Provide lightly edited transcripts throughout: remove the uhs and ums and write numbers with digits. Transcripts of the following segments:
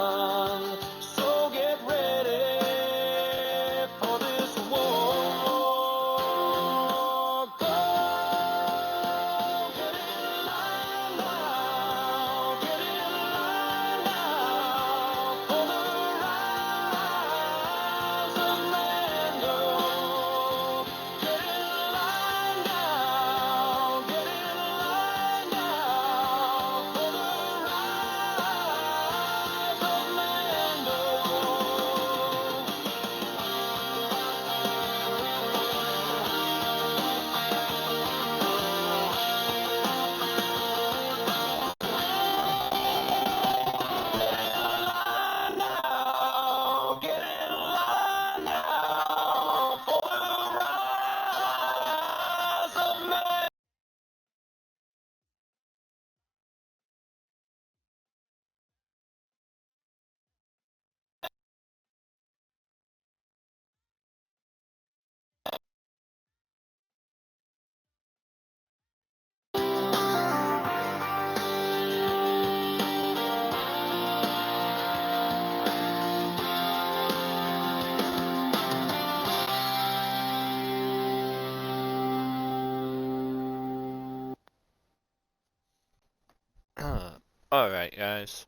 So get ready for this war. Go get in line now. Get in line now for the rise of Mando. Get in line now. Get in line now for the rise of Mando. Now, get in line now for the rise of man. Alright, guys.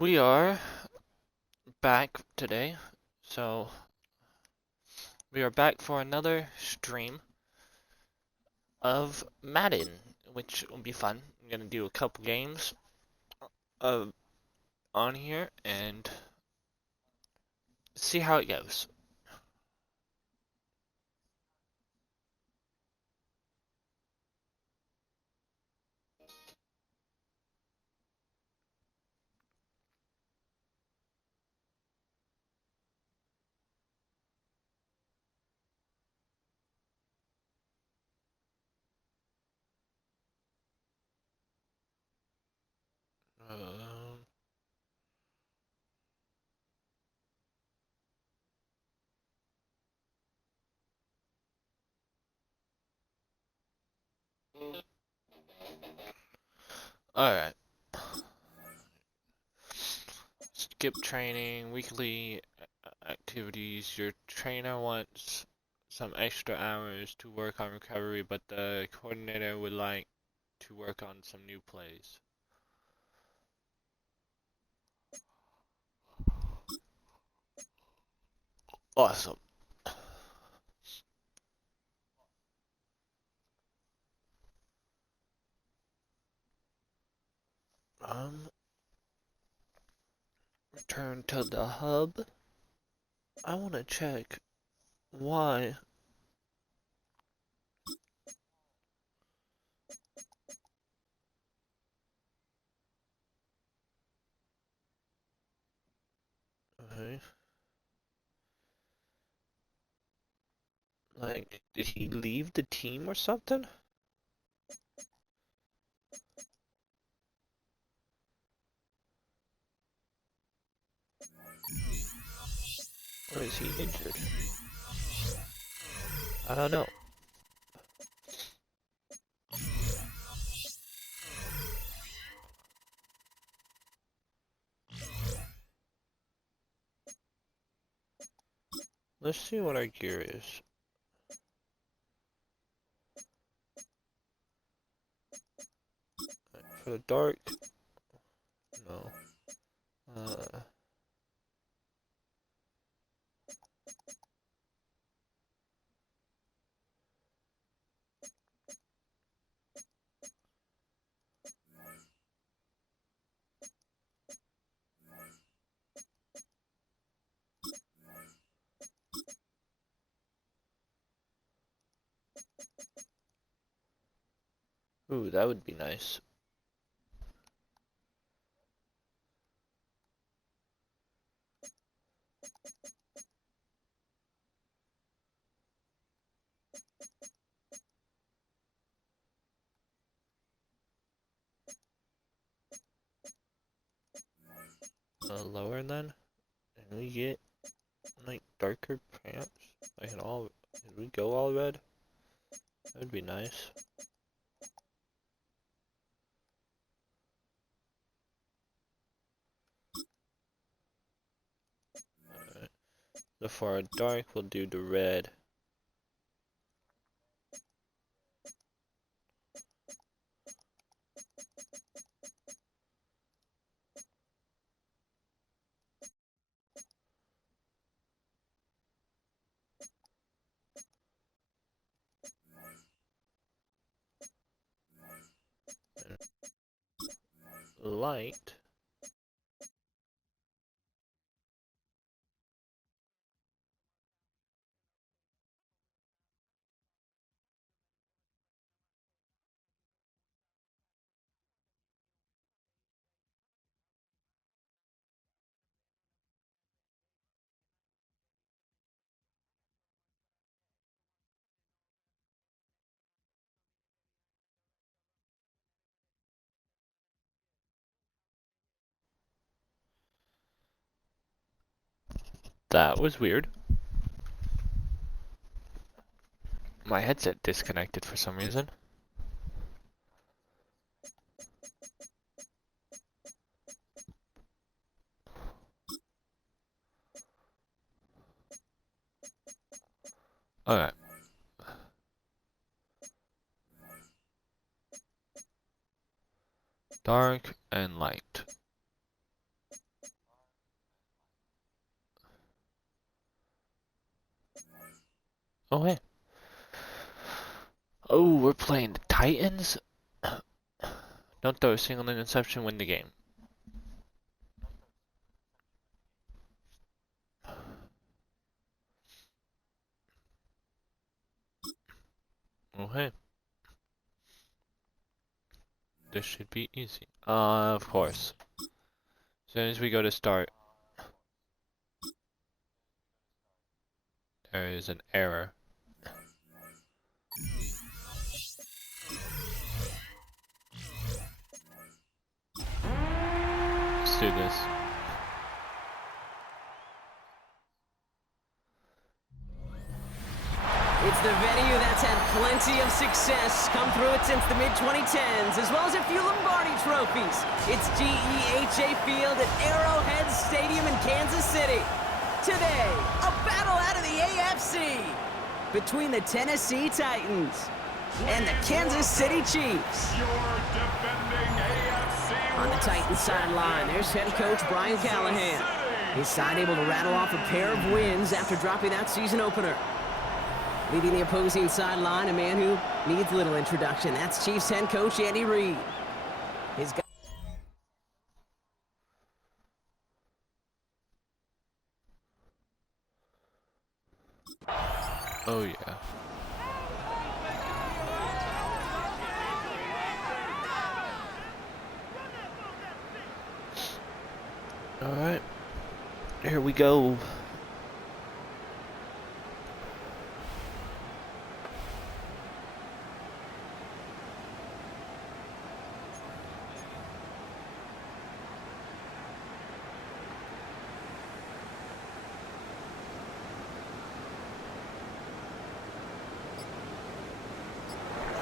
We are back today. So, we are back for another stream of Madden, which will be fun. I'm gonna do a couple games of on here and see how it goes. Um, Alright. Skip training, weekly activities. Your trainer wants some extra hours to work on recovery, but the coordinator would like to work on some new plays. Awesome. Return to the hub. I want to check why. Okay. Like, did he leave the team or something? Or is he injured? I don't know. Let's see what our gear is. For the dark, no. Ooh, that would be nice. Lower then? And we get, like, darker pants? Like, did we go all red? That would be nice. So for our dark, we'll do the red. Light. That was weird. My headset disconnected for some reason. Alright. Dark and light. Oh, hey. Oh, we're playing the Titans? Don't throw a single interception, win the game. Oh, hey. This should be easy. Of course. As soon as we go to start, there is an error. Let's do this. It's the venue that's had plenty of success, come through it since the mid-2010s, as well as a few Lombardi trophies. It's GEHA Field at Arrowhead Stadium in Kansas City. Today, a battle out of the AFC between the Tennessee Titans and the Kansas City Chiefs. On the Titans sideline, there's head coach Brian Callahan. His side able to rattle off a pair of wins after dropping that season opener. Leading the opposing sideline, a man who needs little introduction. That's Chiefs head coach Andy Reid. His guy. Oh, yeah. Alright. Here we go.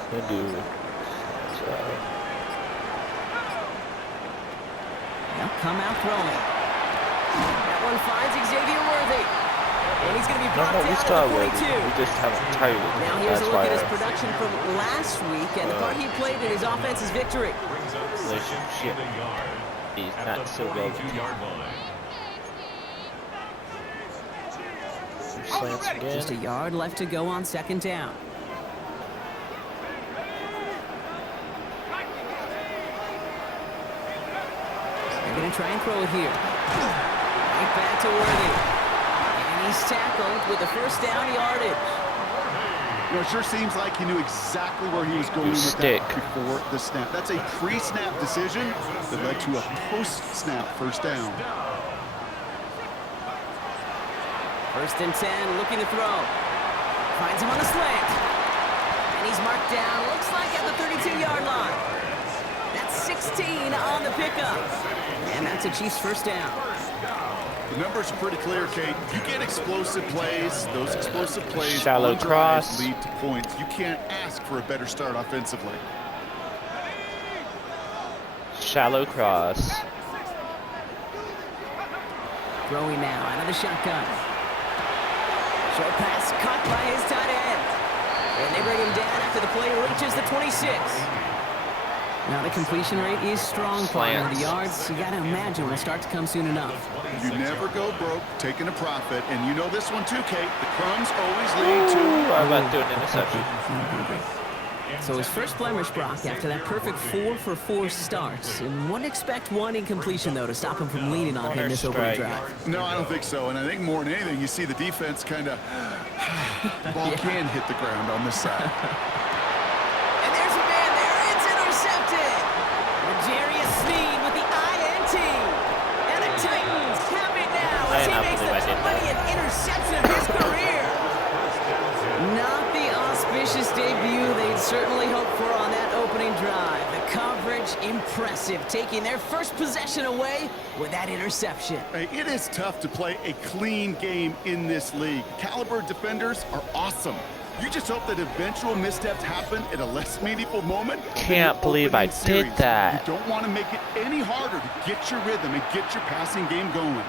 I do. So. They'll come out throwing. That one finds Xavier Worthy. And he's going to be brought No, we down still at the have 42. Worthy. We just haven't tired it. Now here's That's a look why at his production from last week and the part he played in his offense's victory. relationship is not so well with you. Slants again. Just a yard left to go on second down. They're going to try and throw it here. Right back to Worthy. And he's tackled with the first down yardage. You know, it sure seems like he knew exactly where he was going with Stick. that before the snap. That's a pre-snap decision that led to a post-snap first down. First and 10, looking to throw. Finds him on the slant. And he's marked down, looks like at the 32-yard line. That's 16 on the pickup. And that's a Chiefs first down. The numbers are pretty clear, Kate. You get explosive plays. Those explosive plays Shallow on drives cross. lead to points. You can't ask for a better start offensively. Shallow cross. Throwing now out of the shotgun. Short pass caught by his tight end. And they bring him down after the play reaches the 26. Now the completion rate is strong. Part of the yards, you got to imagine, will start to come soon enough. You never go broke taking a profit, and you know this one too, Kate. The crumbs always lead to... I'm about to do an interception. So his first blemish, Brock, after that perfect 4-for-4 start. And wouldn't expect one incompletion, though, to stop him from leaning on him this opening drive. No, I don't think so. And I think more than anything, you see the defense kind of... the ball can hit the ground on this side. And there's a man there. It's intercepted. Jarius Sneed with the INT. And the Titans have it now as he makes the 20th interception of his career. Not the auspicious debut they'd certainly hoped for on that opening drive. The coverage, impressive, taking their first possession away with that interception. Hey, it is tough to play a clean game in this league. Caliber defenders are awesome. You just hope that eventual missteps happen at a less meaningful moment. Can't believe I did that. You don't want to make it any harder to get your rhythm and get your passing game going.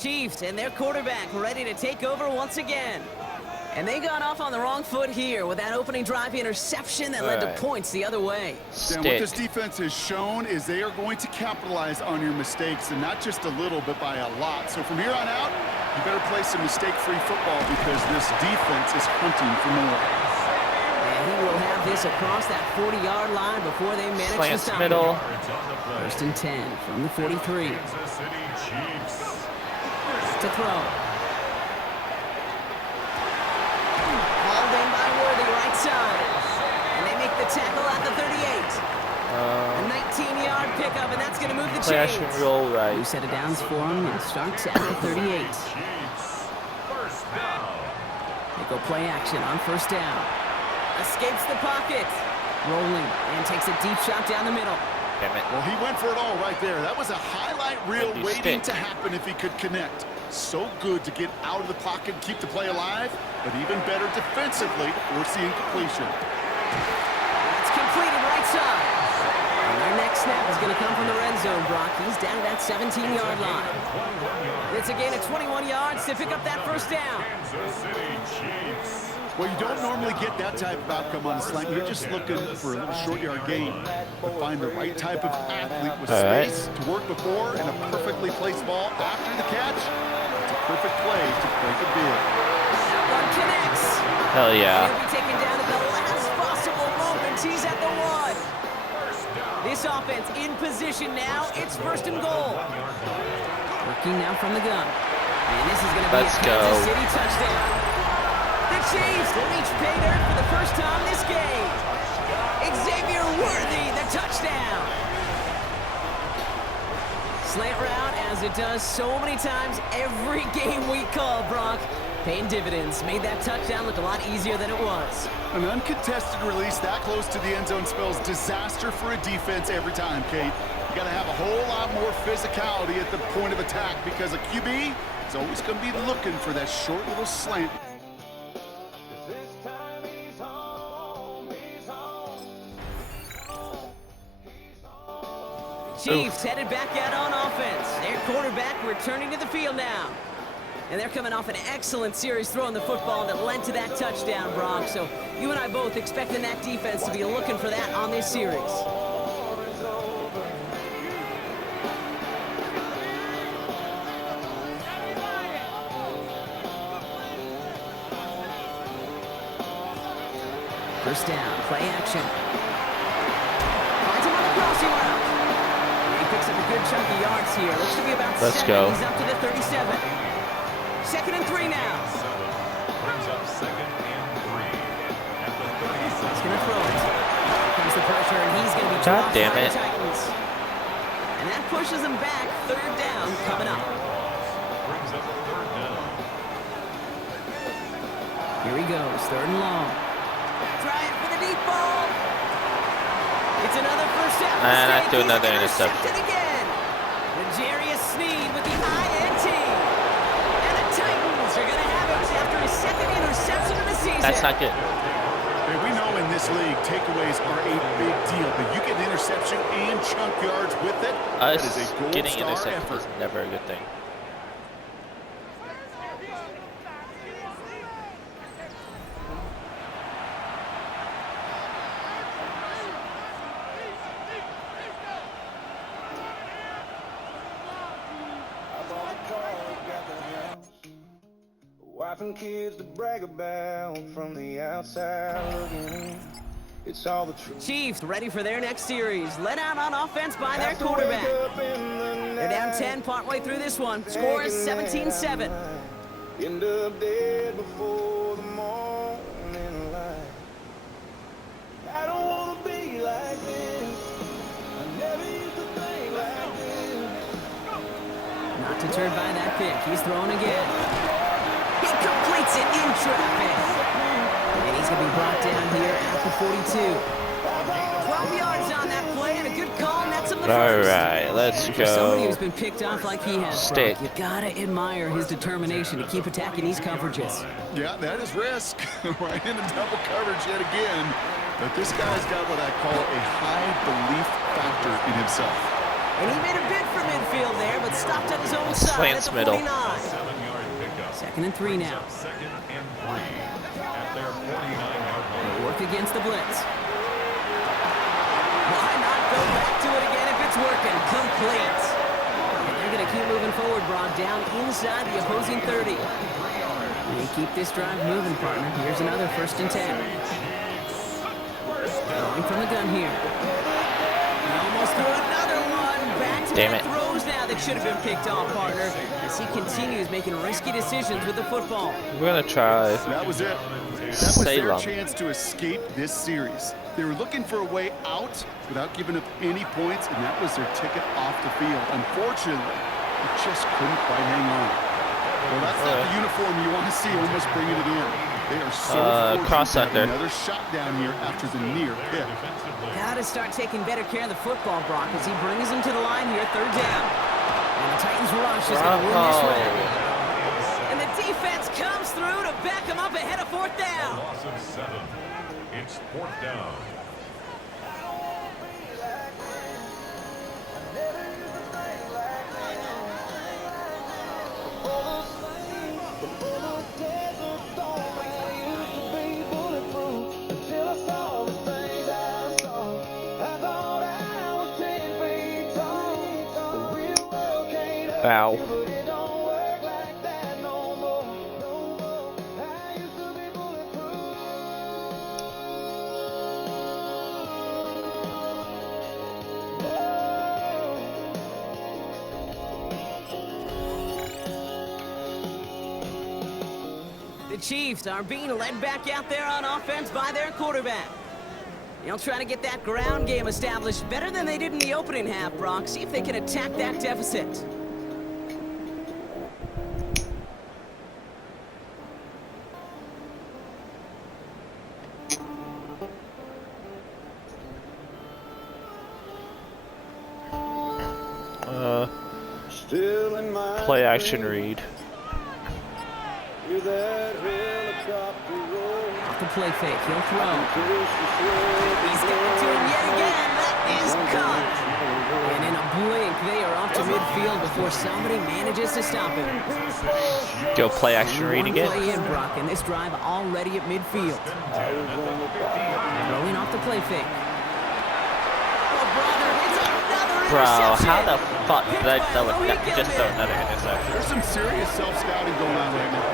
Chiefs and their quarterback ready to take over once again. And they got off on the wrong foot here with that opening drive interception that led to points the other way. And what this defense has shown is they are going to capitalize on your mistakes, and not just a little, but by a lot. So from here on out, you better play some mistake-free football because this defense is hunting for more. And he will have this across that 40-yard line before they manage to stop middle. him. First and 10 from the 43. To throw. Hauled in by Worthy, right side. And they make the tackle at the 38. A 19-yard pickup, and that's going to move the Play action chains. roll right. New set of downs for him, and starts at the 38. They go play action on first down. Escapes the pocket. Rolling, and takes a deep shot down the middle. Damn it. Well, he went for it all right there. That was a highlight reel waiting to happen if he could connect. So good to get out of the pocket and keep the play alive, but even better defensively to force the incompletion. It's completed right side. And their next snap is going to come from the red zone, Brock. He's down to that 17-yard line. It's a gain of 21 yards to pick up that first down. Well, you don't normally get that type of outcome on a slant. You're just looking for a little short yard gain. But find the right type of athlete with space to work before and a perfectly placed ball after the catch. It's a perfect play to break a bid. That one connects. Hell yeah. He'll be taken down at the last possible moment. He's at the 1. This offense in position now. It's first and goal. Working now from the gun. And this is going to be a Kansas City touchdown. The Chiefs reach pay dirt for the first time this game. Xavier Worthy, the touchdown. Slant route, as it does so many times every game we call, Brock. Paying dividends. Made that touchdown look a lot easier than it was. An uncontested release that close to the end zone spells disaster for a defense every time, Kate. You got to have a whole lot more physicality at the point of attack because a QB is always going to be looking for that short little slant. Chiefs headed back out on offense. Their quarterback returning to the field now. And they're coming off an excellent series throwing the football that led to that touchdown, Brock. So you and I both expecting that defense to be looking for that on this series. First down, play action. Finds him on the crossing route. Picks up a good chunk of yards here. Looks to be about 7. He's up to the 37. Second and 3 now. He's going to throw it. Here comes the pressure, and he's going to be dropped by the Titans. And that pushes him back. Third down coming up. Here he goes. Third and long. Trying for the deep ball. It's another first down. And I do another interception. Again. Jarius Sneed with the INT. And the Titans are going to have it after his second season. That's not good. Hey, we know in this league, takeaways are a big deal, but you get an interception and chunk yards with it. That is Us a gold getting star intercepted effort. is never a good thing. Wife and kids to brag about from the outside looking in. It's all the truth. Chiefs ready for their next series. Led out on offense by their quarterback. They're down 10 partway through this one. Score is 17-7. End up dead before the morning light. I don't wanna be like this. I never used to think like this. Not deterred by that pick. He's throwing again. He completes it in traffic. And he's going to be brought down here at the 42. 12 yards on that play and a good call, and that's him the first. All right, let's For somebody go. who's been picked off like he has, Stick. Brock, you gotta admire his determination to keep attacking these coverages. Yeah, that is risk. Right into double coverage yet again. But this guy's got what I call a high belief factor in himself. And he made a bid for midfield there, but stopped at his own side at Slants the middle. 49. Second and 3 now. They work against the blitz. Why not go back to it again if it's working? Complete. And they're going to keep moving forward, Brock, down inside the opposing 30. They keep this drive moving, partner. Here's another 1st and 10. Going from the gun here. He almost threw another one. Back to Damn back it. throws now that should have been picked off, partner, as he continues making risky decisions with the football. We're gonna try That was it. That was their Salem. chance to escape this series. They were looking for a way out without giving up any points, and that was their ticket off the field. Unfortunately, they just couldn't quite hang on. Well, that's not the uniform you want to see almost bringing it in. They are so fortunate cross to have under. another shot down here after the near pick. Gotta start taking better care of the football, Brock, as he brings him to the line here, 3rd down. And the Titans rush is going to win this round. And the defense comes through to back him up ahead of 4th down. Loss of 7. It's 4th down. Wow. The Chiefs are being led back out there on offense by their quarterback. They'll try to get that ground game established better than they did in the opening half, Brock. See if they can attack that deficit. Still in my Play action read. Hear that helicopter roll. Off the play fake, he'll throw. Kiss the shore. He's got to him yet again. That is caught. And in a blink, they are off to midfield before somebody manages to stop him. Go play action read One again. play in, Brock, and this drive already at midfield. Throwing off the play fake. Oh, brother, it's another Bro, interception. how the fuck did I throw Picked by it? Malik Just throw Elliott. another interception. There's some serious self-scouting going on right now.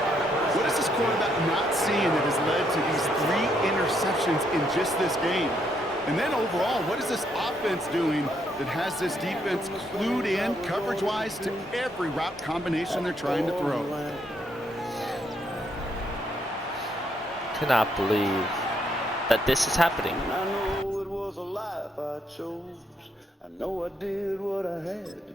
What is this quarterback not seeing that has led to these 3 interceptions in just this game? And then overall, what is this offense doing that has this defense clued in coverage-wise to every route combination they're trying to throw? Cannot believe that this is happening. I know it was a life I chose. I know I did what I had to do.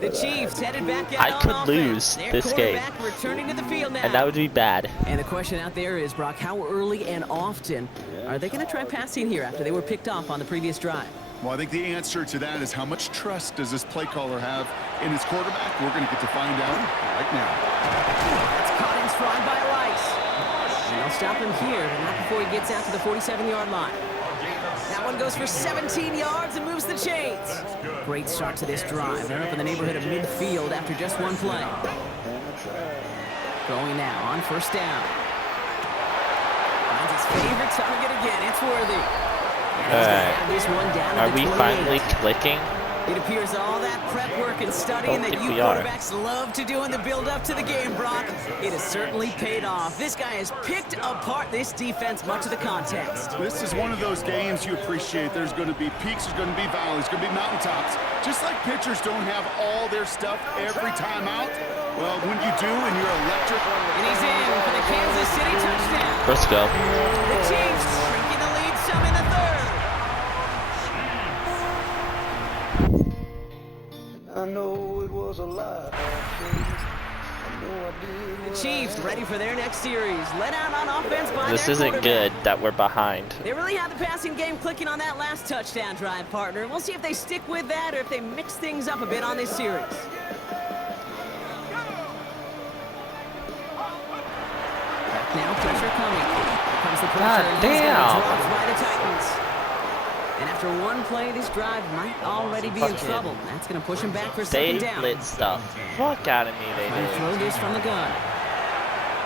The Chiefs headed back out I on could offense. lose Their this game. quarterback returning to the field now. And that would be bad. And the question out there is, Brock, how early and often are they going to try passing here after they were picked off on the previous drive? Well, I think the answer to that is how much trust does this play caller have in his quarterback? We're going to get to find out right now. It's caught in stride by Rice. stop him here, but not before he gets out to the 47-yard line. That one goes for 17 yards and moves the chains. Great start to this drive. They're up in the neighborhood of midfield after just one play. Going now on first down. Finds his favorite target again. It's Worthy. And he's gonna have this one down Are to the we 28. finally clicking? It appears all that prep work and studying that you we are. quarterbacks love to do in the build-up to the game, Brock, it has certainly paid off. This guy has picked apart this defense much of the contest. This is one of those games you appreciate. There's going to be peaks, there's going to be valleys, there's going to be mountaintops. Just like pitchers don't have all their stuff every time out, well, when you do and you're electric. And he's in for the Kansas City touchdown. Let's go. The Chiefs shrinking the lead some in the third. I know it was a lie. I know I did. The Chiefs ready for their next series. Let out on offense by This their isn't quarterback. good that we're behind. They really had the passing game clicking on that last touchdown drive, partner. We'll see if they stick with that or if they mix things up a bit on this series. Back now, pressure coming. Here comes the pressure. God and he's gonna damn. be dropped by the Titans. And after one play, this drive might already be in Fucking trouble. That's going to push him back for They second down. blitzed the fuck out of me, they They did. throw this from the gun.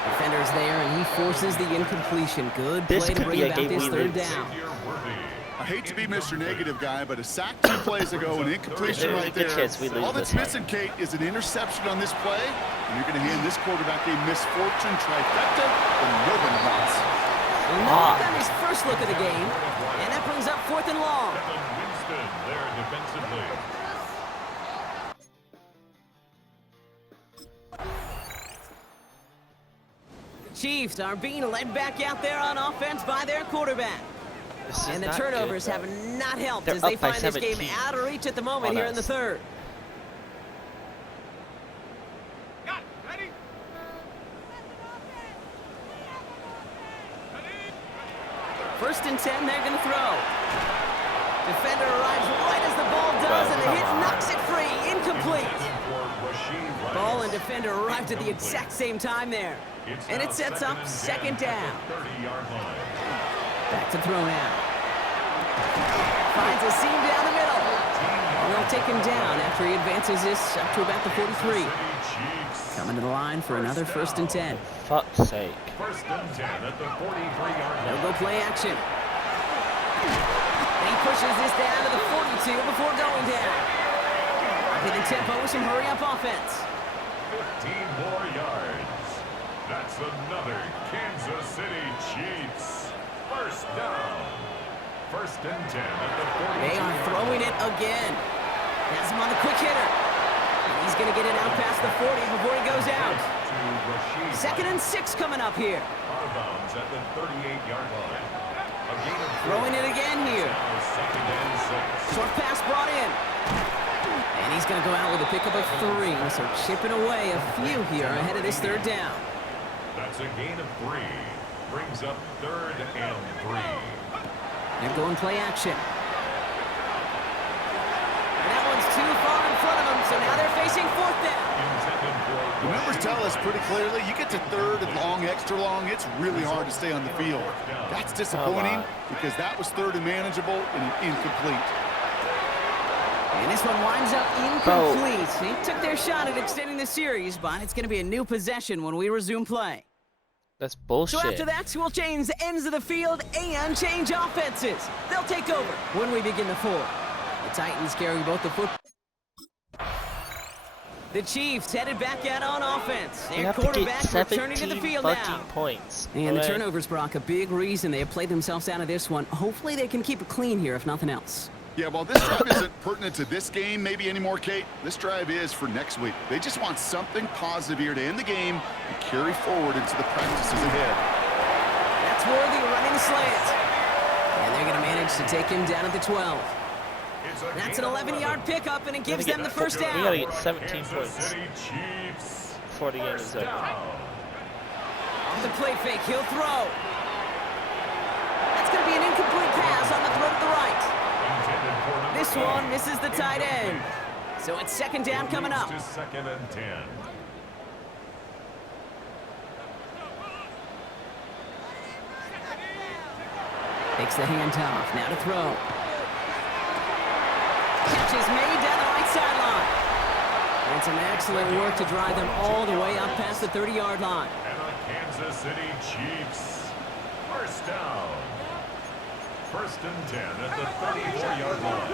Defender's there, and he forces the incompletion. Good This play to could bring be a about game this we third lose. down. I hate to be Mr. Negative Guy, but a sack 2 plays ago, an incompletion There's a right good there. chance we lose All that's this one. missing, Kate, is an interception on this play, and you're going to hand this quarterback a misfortune trifecta that nobody wants. Well, now got his first look at the game, and that brings up 4th and long. Winston there defensively. Chiefs are being led back out there on offense by their quarterback. This is And the not turnovers good. have not helped They're as they up by find this game 17 out of reach at the moment on here in the us. third. First and 10, they're going to throw. Defender arrives right as the ball does, Well, and the come hit on. knocks it free. Incomplete. For Rasheed Rice. Ball and defender arrived at the exact same time there. It's And now it sets up second down. at the 30-yard line. Back to throw now. Finds a seam down the middle. And they'll take him down after he advances this up to about the 43. City Chiefs. Coming to the line for another first and 10. Fuck's sake. First and 10 at the 43-yard They'll line. go play action. And he pushes this down to the 42 before going down. Hitting tempo with some hurry-up offense. 15 more yards. That's another Kansas City Chiefs. First down. First and 10 at the 42. They are throwing it again. Has him on the quick hitter. And he's going to get it out past the 40 before he goes out. To Rasheed Second and 6 coming up here. out of bounds at the 38-yard line. A gain of 4. Throwing it again here. Now second and 6. Short pass brought in. And he's going to go out with a pickup of 3. So chipping away a few here ahead of this third down. That's a gain of 3. Brings up third and 3. They're going play action. And that one's too far in front of them, so now they're facing 4th down. Intended for The numbers tell us pretty clearly, you get to third and long, extra long, it's really hard to stay on the field. That's disappointing because that was third and manageable and an incomplete. And this one winds up incomplete. They took their shot at extending the series, but it's going to be a new possession when we resume play. That's bullshit. So after that, we'll change the ends of the field and change offenses. They'll take over when we begin the fourth. The Titans carry both the football. The Chiefs headed back out on offense. We Their have to get quarterback returning to the 17 field fucking now. points. And the Okay? turnovers, Brock, a big reason they have played themselves out of this one. Hopefully they can keep it clean here, if nothing else. Yeah, while this drive isn't pertinent to this game maybe anymore, Kate, this drive is for next week. They just want something positive here to end the game and carry forward into the practices ahead. That's Worthy running the slant. And they're going to manage to take him down at the 12. That's an 11-yard pickup, and it gives them the first We gotta down. get 17 Kansas points City Chiefs. before the game is over. Off the play fake, he'll throw. That's going to be an incomplete pass on the throw to the right. This one misses the tight end. So it's second down coming up. To second and 10. Takes the handoff. Now to throw. Catch is made down the right sideline. And some excellent work to drive them all the way up past the 30-yard line. And the Kansas City Chiefs. First down. First and 10 at the 34-yard line.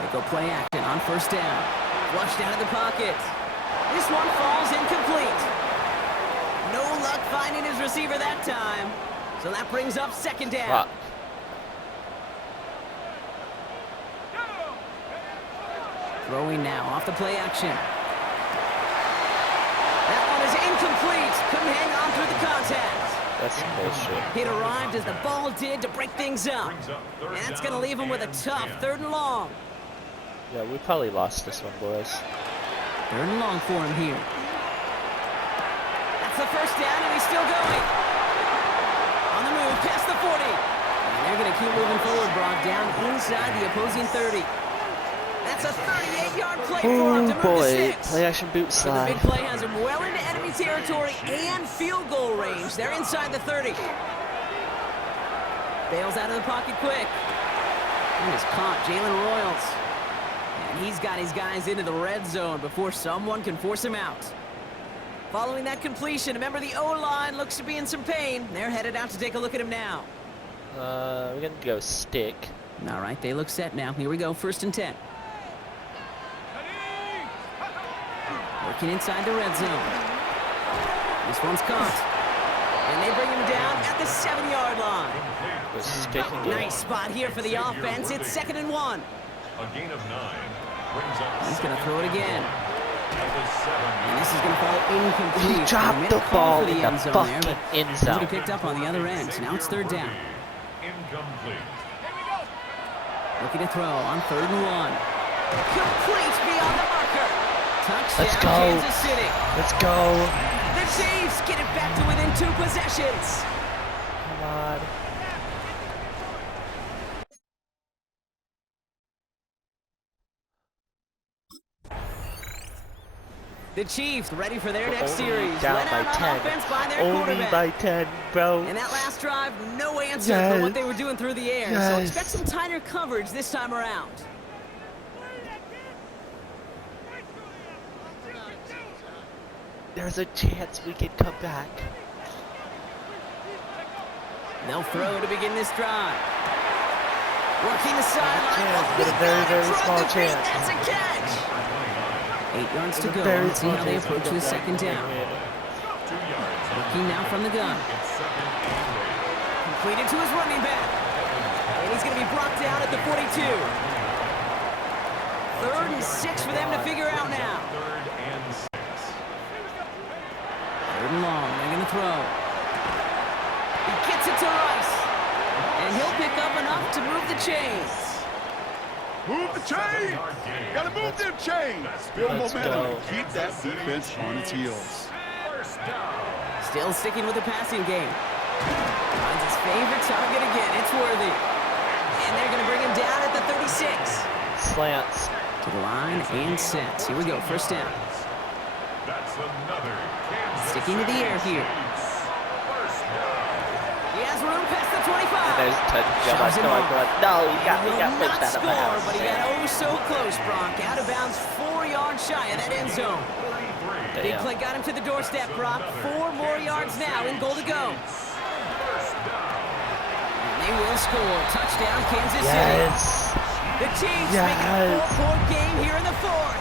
They go play action on first down. Flushed out of the pocket. This one falls incomplete. No luck finding his receiver that time. So that brings up second down. Fuck. Throwing now off the play action. That one is incomplete. Couldn't hang on through the contact. That's some bullshit. It arrived as the ball did to break things up. Brings up third And that's going to down leave him with a and tough 10. 3rd and long. Yeah, we probably lost this one, boys. 3rd and long for him here. That's the first down, and he's still going. On the move, past the 40. And they're going to keep moving forward, Brock, down inside the opposing 30. That's a 38-yard play for him to move to Boy, 6. play action boot So the slide. big play has him well into enemy territory and field goal range. They're inside the 30. Bails out of the pocket quick. And is caught, Jalen Royals. And he's got his guys into the red zone before someone can force him out. Following that completion, remember the O-line looks to be in some pain. They're headed out to take a look at him now. We're gonna go stick. All right, they look set now. Here we go, 1st and 10. Working inside the red zone. This one's caught. And they bring him down at the 7-yard line. We're sticking it. Nice spot here for the offense. It's 2nd and 1. A gain of 9 brings up He's going to throw it again. at the 7. And this is going to fall incomplete. He They dropped made the a call ball for in the the end zone there, fucking but end would zone. have picked up on the other end. So now it's 3rd down. Incomplete. Looking to throw on 3rd and 1. Complete beyond the marker. Touchdown, Let's go. Kansas City. Let's go. The Chiefs get it back to within 2 possessions. Come on. The Chiefs ready for their next Only series. down Led by out on 10. offense by their Only quarterback. by 10, bro. And that last drive, no answer Yes. for what they were doing through the air. So Yes. expect some tighter coverage this time around. There's a chance we can come back. They'll throw to begin this drive. Working the sideline. chance, Oh, but a he very, got it very from small the feet. chance. That's a catch. 8 yards to go. Very Let's see how they small approach chance. this 2nd down. 2 yards. Working now from the gun. It's 2nd and 8. Completed to his running back. And he's going to be brought down at the 42. 3rd and 6 for them to figure out now. 3rd and 6. 3rd and long. They're going to throw. He gets it to Rice. And he'll pick up enough to move the chains. Move the chain! Yard gain. Gotta move them chains! Build Let's momentum go. and keep that defense on its heels. First down. Still sticking with the passing game. Finds his favorite target again. It's Worthy. And they're going to bring him down at the 36. Slants. To the line and set. Here we go. 1st down. That's another Kansas Sticking to the air here. Chiefs. First down. He has room past the 25. There's a touchdown. Shoves him off. No, he got Will pushed not out of score, bounds. but he got oh so close, Brock. Out of bounds, 4 yards shy of that end zone. 33. Big Damn. play got him to the doorstep, Brock. 4 more yards now in goal to go. First down. And they will score. Touchdown, Kansas City. Yes. The Chiefs Yes. make it a 4-point game here in the 4th.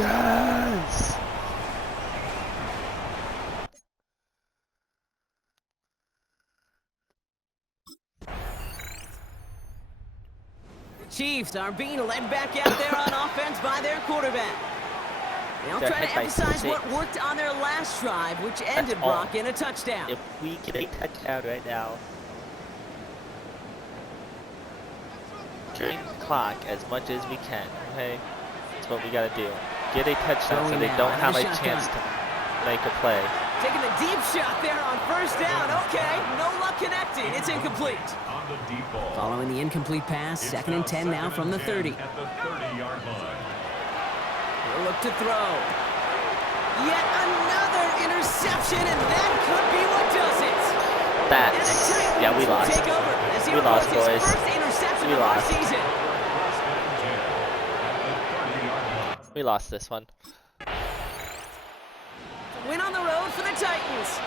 Yes. Chiefs are being led back out there on offense by their quarterback. They'll They're try to hit by emphasize 6. what worked on their last drive, which ended all. Brock in a touchdown. If we get a touchdown right now, during the clock as much as we can, okay? That's what we gotta do. Get a touchdown so Throwing they now, don't out have of a the chance shotgun. to make a play. Taking a deep shot there on 1st down. Okay, no luck connecting. It's incomplete. On the deep ball. Following the incomplete pass, It's 2nd and 10 now 2nd from the and 30. 10 At the 30-yard line. He'll look to throw. Yet another interception, and that could be what does it. That's yeah, we lost. Take over as he We lost, records his boys. first interception We of our lost. season. First and 10 at the 30-yard line. We lost this one. Win on the road for the Titans.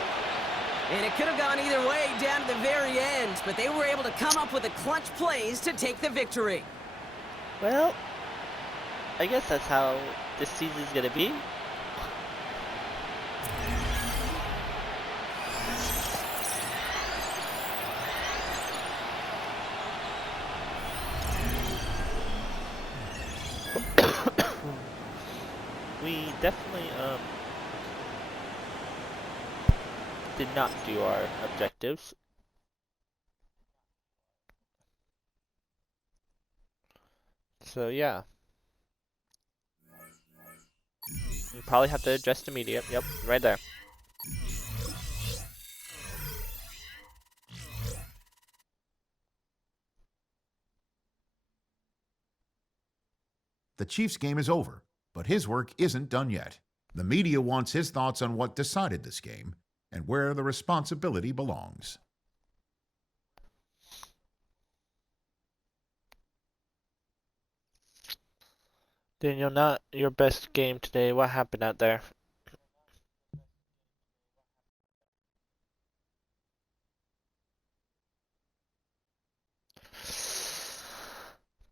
And it could have gone either way down to the very end, but they were able to come up with the clutch plays to take the victory. Well, I guess that's how this season's gonna be. We definitely did not do our objectives. So yeah. We probably have to adjust the media. Yep, right there. The Chiefs game is over, but his work isn't done yet. The media wants his thoughts on what decided this game and where the responsibility belongs. Daniel, not your best game today. What happened out there?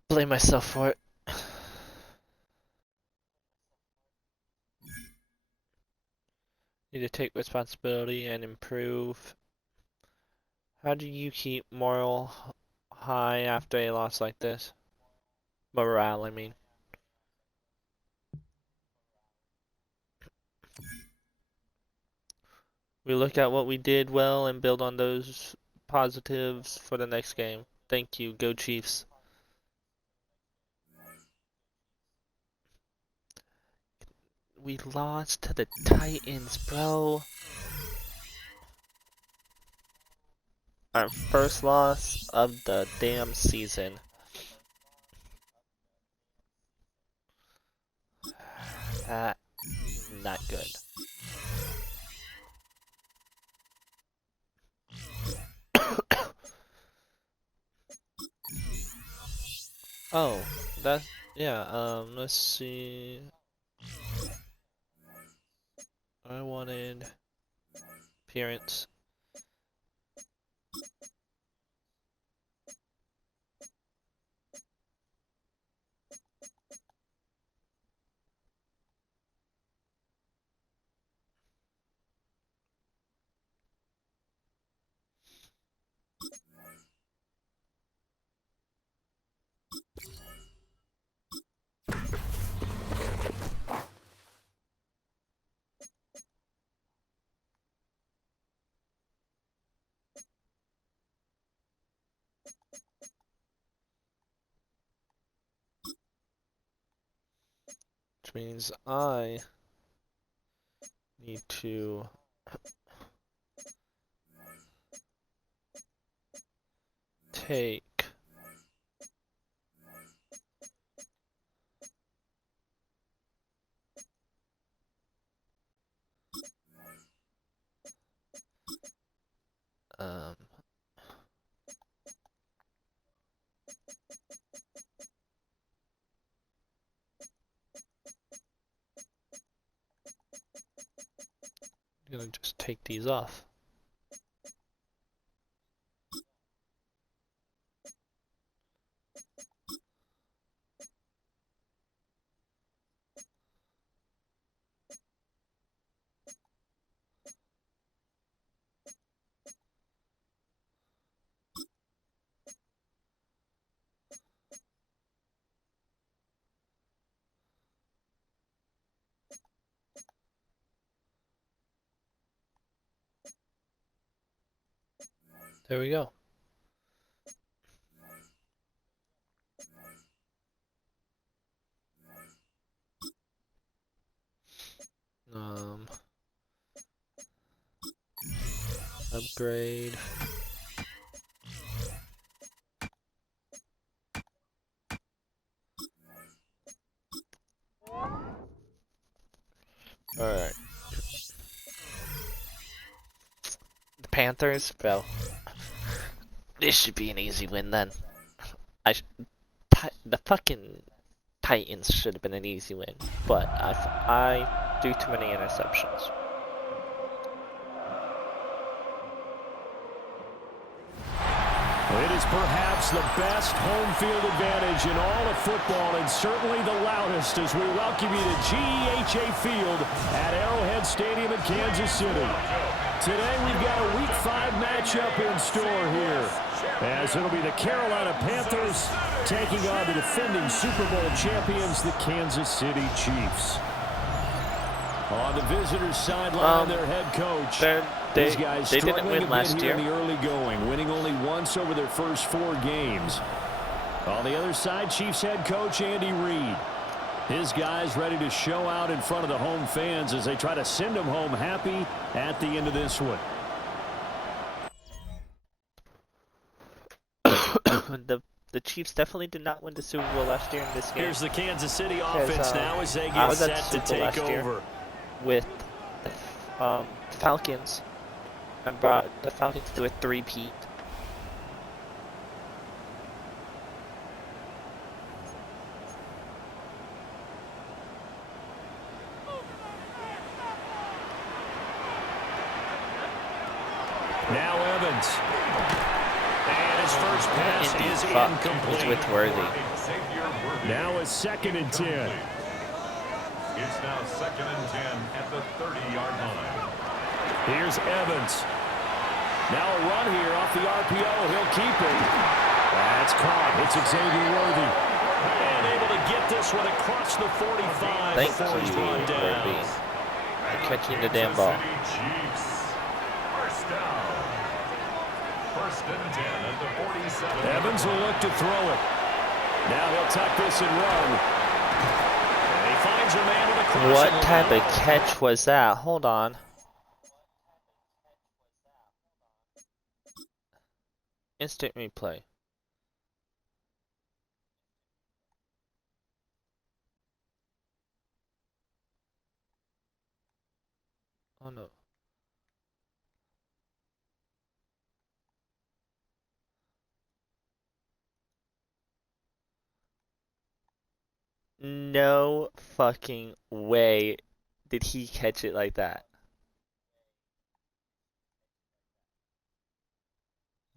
Blame myself for it. Need to take responsibility and improve. How do you keep morale high after a loss like this? Morale, I mean. We look at what we did well and build on those positives for the next game. Thank you. Go Chiefs. We lost to the Titans, bro. Our first loss of the damn season. That not good. Oh, that's yeah, let's see. I wanted appearance. Which means I need to take I'm gonna just take these off. There we go. Upgrade. Alright. The Panthers, bro. This should be an easy win then. The fucking Titans should have been an easy win, but I do too many interceptions. It is perhaps the best home field advantage in all of football, and certainly the loudest, as we welcome you to GEHA Field at Arrowhead Stadium in Kansas City. Today we've got a Week 5 matchup in store here, as it'll be the Carolina Panthers taking on the defending Super Bowl champions, the Kansas City Chiefs. On the visitors' sideline, their head coach. These guys they didn't win last year. In the early going, winning only once over their first 4 games. On the other side, Chiefs head coach Andy Reid. His guys ready to show out in front of the home fans as they try to send them home happy at the end of this one. The Chiefs definitely did not win the Super Bowl last year in this game. Here's the Kansas City offense now as they get set to take over. With Falcons, and brought the Falcons to a 3-peat. Now Evans. And his first pass is incomplete. Is with Worthy. Now a 2nd and 10. It's now 2nd and 10 at the 30-yard line. Here's Evans. Now a run here off the RPO. He'll keep it. That's caught. It's Xavier Worthy. And able to get this one across the 45 before he's run down. Worthy. Catching the damn ball. Chiefs. First down. 1st and 10 at the 47. Evans will look to throw it. Now he'll tuck this and run. And he finds a man with a crossing. What type of catch was that? Hold on. Instant replay. Oh no. No fucking way did he catch it like that.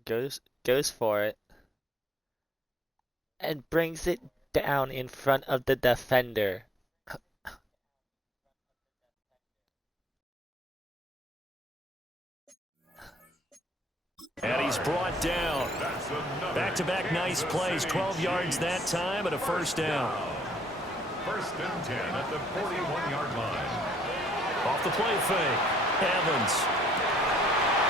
Goes for it and brings it down in front of the defender. And he's brought down. Back-to-back nice plays. 12 yards that time and a first down. 1st and 10 at the 41-yard line. Off the play fake. Evans.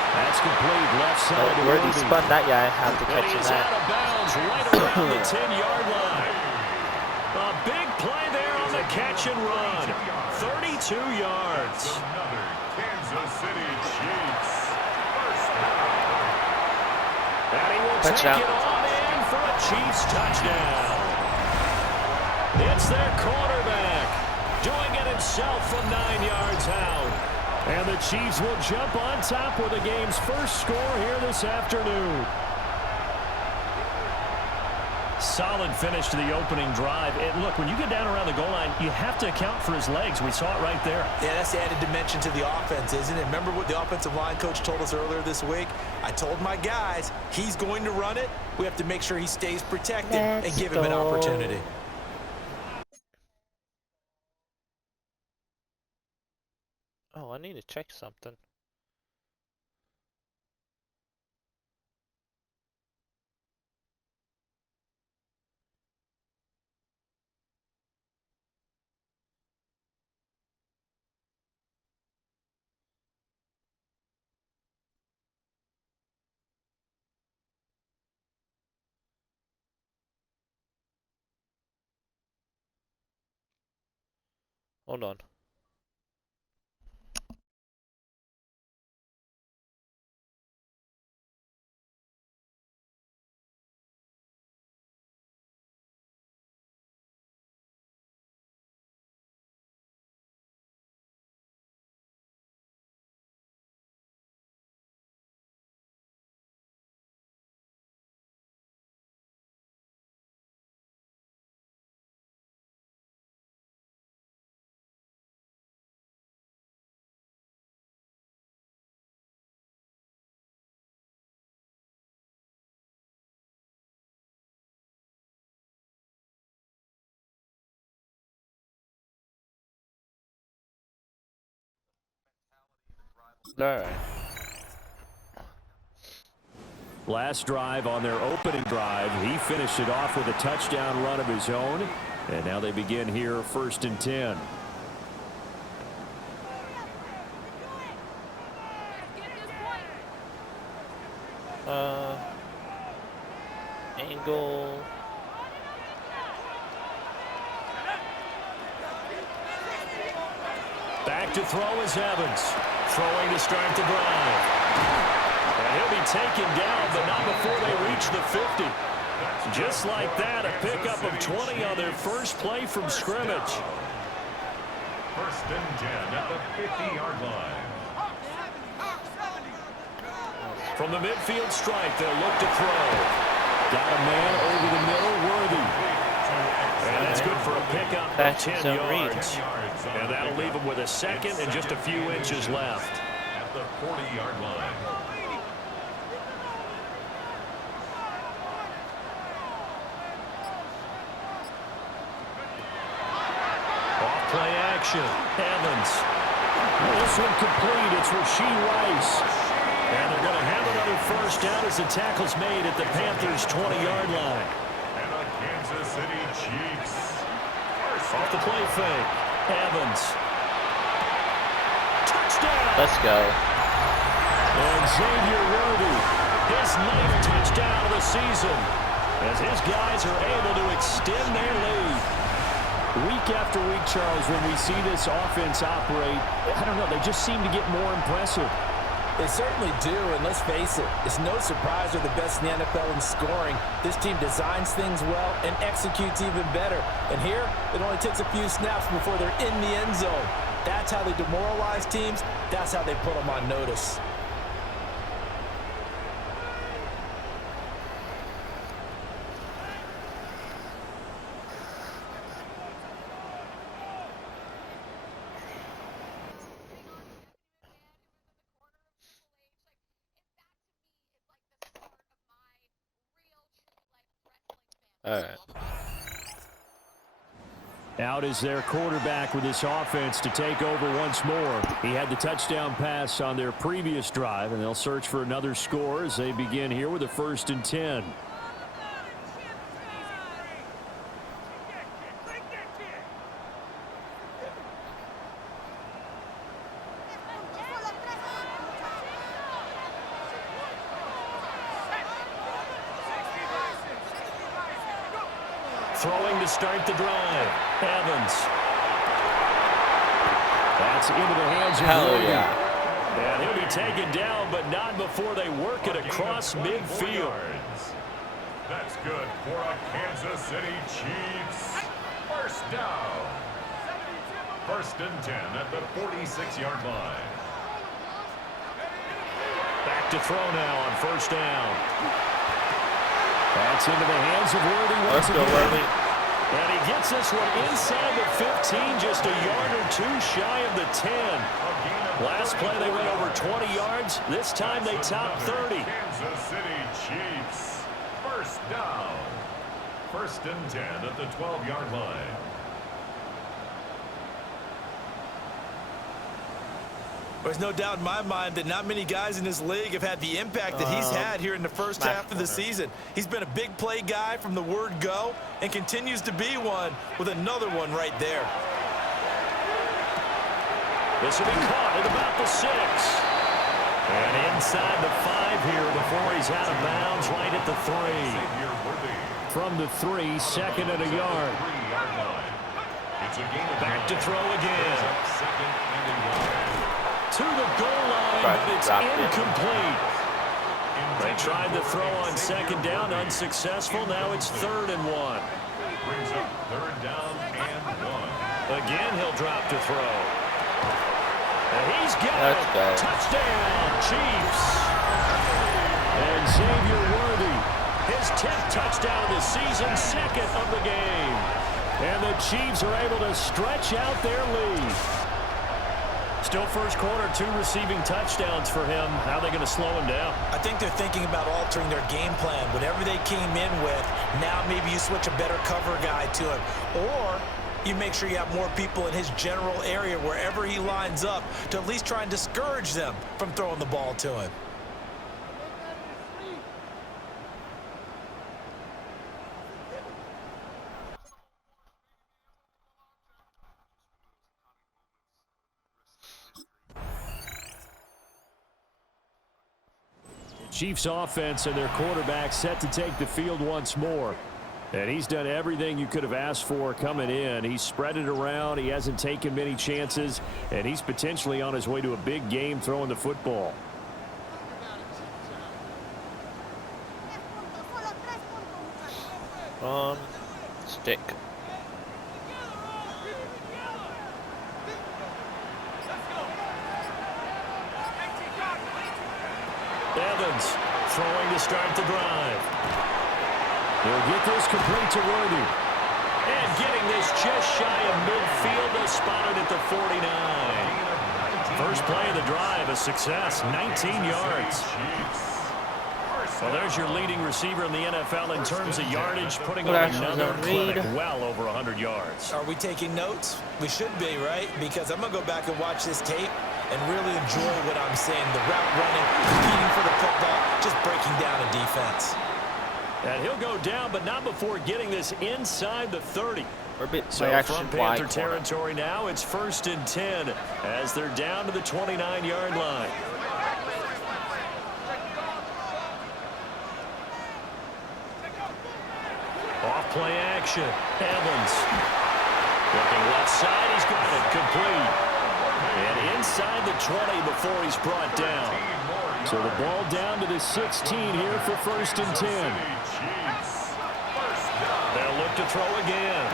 That's complete. Left side to Worthy Worthy. spun that guy. Have to catch He's that. out of bounds right around the 10-yard line. A big play there on the catch and run. 32 yards. Another Kansas City Chiefs. First down. And he will Touchdown. take it on in for a Chiefs touchdown. It's their quarterback doing it himself from 9 yards out. And the Chiefs will jump on top with the game's first score here this afternoon. Solid finish to the opening drive. And look, when you get down around the goal line, you have to account for his legs. We saw it right there. Yeah, that's the added dimension to the offense, isn't it? Remember what the offensive line coach told us earlier this week? I told my guys, he's going to run it. We have to make sure he stays protected and give him an opportunity. Oh, I need to check something. Hold on. Alright. Last drive on their opening drive, he finished it off with a touchdown run of his own. And now they begin here, 1st and 10. Angle. Back to throw is Evans. Throwing to start the drive. And he'll be taken down, but not before they reach the 50. Just like that, a pickup of 20 on their first play from scrimmage. 1st and 10 at the 50-yard line. From the midfield stripe, they'll look to throw. Got a man over the middle, Worthy. And that's good for a pickup of 10 yards. And that'll leave him with a second and just a few inches left. At the 40-yard line. Play action. Evans. This one complete. It's Rashee Rice. And they're going to have another first down as the tackle's made at the Panthers' 20-yard line. And a Kansas City Chiefs. Off the play fake. Evans. Touchdown. Let's go. And Xavier Worthy. His 9th touchdown of the season. As his guys are able to extend their lead. Week after week, Charles, when we see this offense operate, I don't know, they just seem to get more impressive. They certainly do, and let's face it, it's no surprise they're the best in the NFL in scoring. This team designs things well and executes even better. And here, it only takes a few snaps before they're in the end zone. That's how they demoralize teams. That's how they put them on notice. Alright. Out is their quarterback with this offense to take over once more. He had the touchdown pass on their previous drive, and they'll search for another score as they begin here with a 1st and 10. Throwing to start the drive. Evans. That's into the hands of Worthy. Yeah. And he'll be taken down, but not before they work it across midfield. That's good for a Kansas City Chiefs. First down. 1st and 10 at the 46-yard line. Back to throw now on 1st down. That's into the hands of Worthy. Let's go, Worthy. And he gets this one inside the 15, just a yard or two shy of the 10. Last play they went over 20 yards. This time they topped 30. Kansas City Chiefs. First down. 1st and 10 at the 12-yard line. There's no doubt in my mind that not many guys in this league have had the impact that he's had here in the first half of the season. He's been a big play guy from the word go and continues to be one with another one right there. This will be caught at about the 6. And inside the 5 here before he's out of bounds right at the 3. From the 3, 2nd and a yard. Back to throw again. To the goal line, but it's incomplete. They tried to throw on 2nd down, unsuccessful. Now it's 3rd and 1. Brings up 3rd down and 1. Again, he'll drop to throw. And he's got it. Touchdown, Chiefs. And Xavier Worthy, his 10th touchdown of the season, 2nd of the game. And the Chiefs are able to stretch out their lead. Still first quarter, 2 receiving touchdowns for him. How are they going to slow him down? I think they're thinking about altering their game plan. Whatever they came in with, now maybe you switch a better cover guy to him. Or you make sure you have more people in his general area wherever he lines up to at least try and discourage them from throwing the ball to him. Chiefs offense and their quarterback set to take the field once more. And he's done everything you could have asked for coming in. He's spread it around. He hasn't taken many chances. And he's potentially on his way to a big game throwing the football. Stick. Evans throwing to start the drive. He'll get this complete to Worthy. And getting this just shy of midfield, spotted at the 49. First play of the drive, a success, 19 yards. Well, there's your leading receiver in the NFL in terms of yardage, putting on another clinic well over 100 yards. Are we taking notes? We should be, right? Because I'm going to go back and watch this tape and really enjoy what I'm seeing. The route running, competing for the football, just breaking down a defense. And he'll go down, but not before getting this inside the 30. We're a bit So from Panther territory now, it's 1st and 10 as they're down to the 29-yard line. Off play action. Evans. Looking left side, he's got it complete. And inside the 20 before he's brought down. So the ball down to the 16 here for 1st and 10. They'll look to throw again.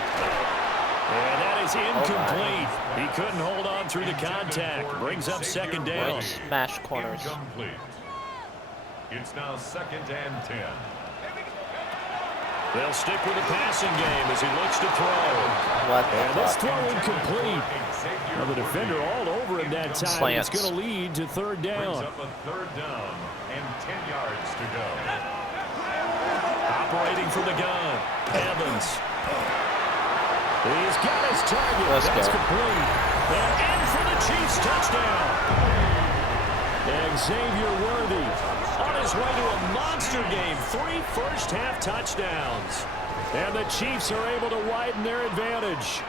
And that is incomplete. He couldn't hold on through the contact. Brings up 2nd down. Smash corners. It's now 2nd and 10. They'll stick with the passing game as he looks to throw. And this throw incomplete. Now the defender all over him that time. It's going to lead to 3rd down. Brings up a 3rd down and 10 yards to go. Operating from the gun. Evans. He's got his target. That's complete. And in for the Chiefs touchdown. And Xavier Worthy on his way to a monster game. 3 first-half touchdowns. And the Chiefs are able to widen their advantage.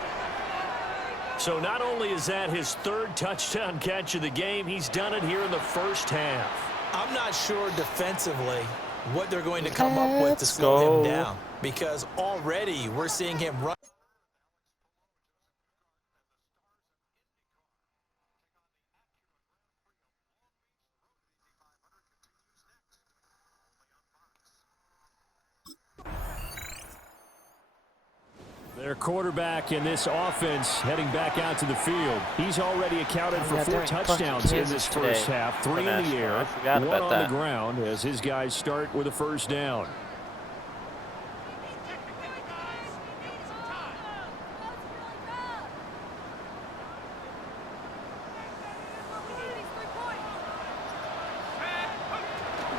So not only is that his 3rd touchdown catch of the game, he's done it here in the first half. I'm not sure defensively what they're going to come up with to slow him down, because already we're seeing him run. Their quarterback in this offense heading back out to the field. He's already accounted for 4 touchdowns in this first half. 3 in the air, 1 on the ground as his guys start with a 1st down.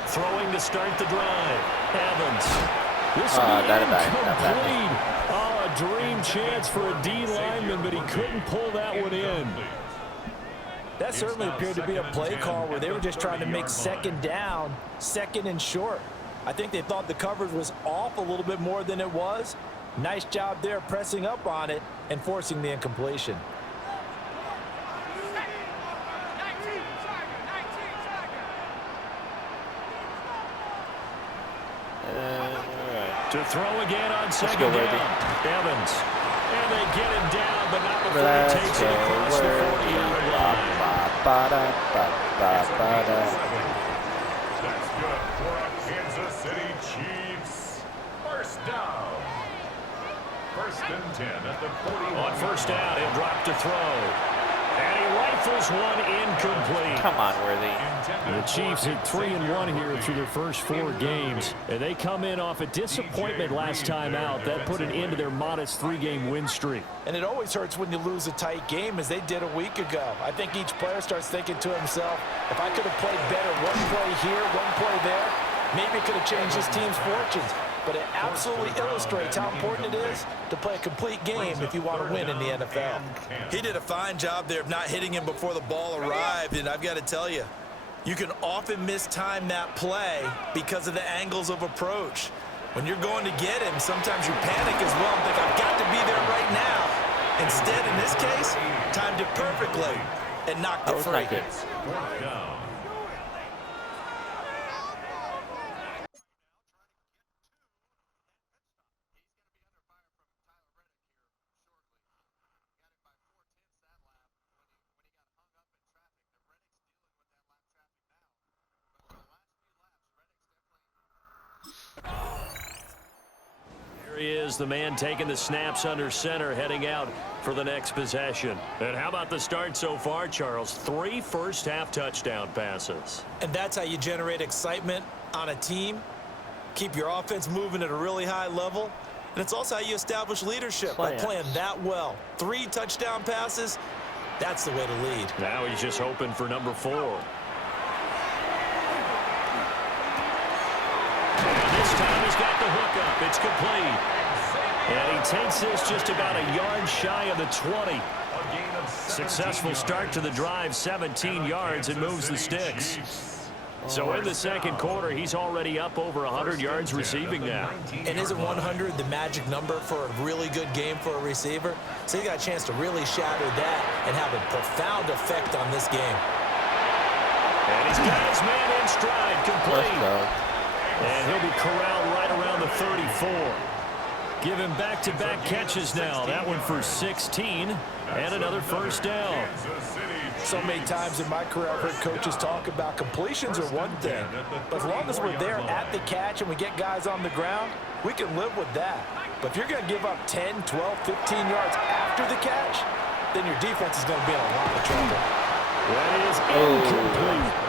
Throwing to start the drive. Evans. This will be incomplete. Oh, a dream chance for a D lineman, but he couldn't pull that one in. That certainly appeared to be a play call where they were just trying to make 2nd down, 2nd and short. I think they thought the coverage was off a little bit more than it was. Nice job there pressing up on it and forcing the incompletion. To throw again on 2nd down. Evans. And they get him down, but not before he takes it across the 40-yard line. That's good for a Kansas City Chiefs. 1st down. 1st and 10 at the 41. On 1st down, he'll drop to throw. And he rifles one incomplete. Come on, Worthy. The Chiefs hit 3-1 here through their first 4 games. And they come in off a disappointment last time out. That put an end to their modest 3-game win streak. And it always hurts when you lose a tight game, as they did a week ago. I think each player starts thinking to himself, if I could have played better 1 play here, 1 play there, maybe it could have changed his team's fortunes. but it absolutely illustrates how important it is to play a complete game if you want to win in the NFL. He did a fine job there of not hitting him before the ball arrived, and I've got to tell you, you can often mistime that play because of the angles of approach. When you're going to get him, sometimes you panic as well and think, I've got to be there right now. Instead, in this case, timed it perfectly and knocked it free. Fourth down. Here he is, the man taking the snaps under center, heading out for the next possession. And how about the start so far, Charles? 3 first-half touchdown passes. And that's how you generate excitement on a team, keep your offense moving at a really high level, and it's also how you establish leadership by playing that well. 3 touchdown passes, that's the way to lead. Now he's just hoping for number 4. This time he's got the hook up. It's complete. And he takes this just about a yard shy of the 20. Successful start to the drive, 17 yards, and moves the sticks. So in the second quarter, he's already up over 100 yards receiving now. And isn't 100 the magic number for a really good game for a receiver? So he got a chance to really shatter that and have a profound effect on this game. And he's got his man in stride, complete. And he'll be corralled right around the 34. Give him back-to-back catches now. That one for 16 and another first down. So many times in my career I've heard coaches talk about completions are one thing, but as long as we're there at the catch and we get guys on the ground, we can live with that. But if you're going to give up 10, 12, 15 yards after the catch, then your defense is going to be in a lot of trouble. That is incomplete.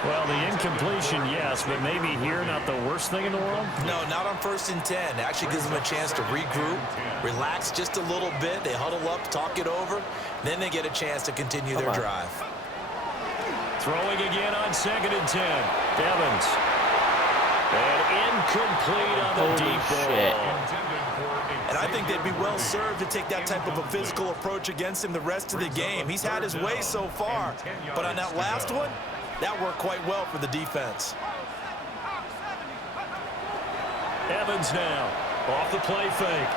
Well, the incompletion, yes, but maybe here not the worst thing in the world? No, not on 1st and 10. It actually gives them a chance to regroup, relax just a little bit. They huddle up, talk it over. Then they get a chance to continue their drive. Throwing again on 2nd and 10. Evans. And incomplete on the deep ball. And I think they'd be well served to take that type of a physical approach against him the rest of the game. He's had his way so far, but on that last one, that worked quite well for the defense. Evans now off the play fake.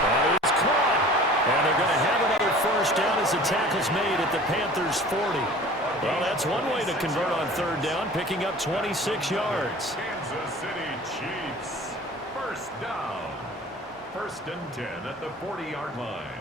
And he's caught. And they're going to have another first down as the tackle's made at the Panthers' 40. Well, that's one way to convert on 3rd down, picking up 26 yards. Kansas City Chiefs. First down. 1st and 10 at the 40-yard line.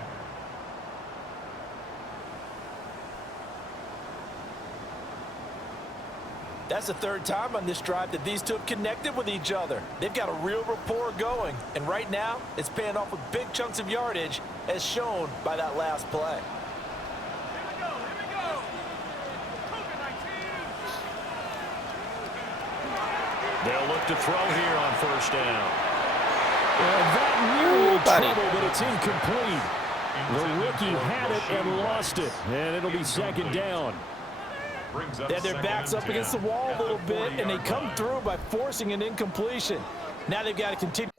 That's the 3rd time on this drive that these two have connected with each other. They've got a real rapport going, and right now it's paying off with big chunks of yardage as shown by that last play. They'll look to throw here on 1st down. That nearly trouble, but it's incomplete. The rookie had it and lost it, and it'll be 2nd down. They had their backs up against the wall a little bit, and they come through by forcing an incompletion. Now they've got to continue.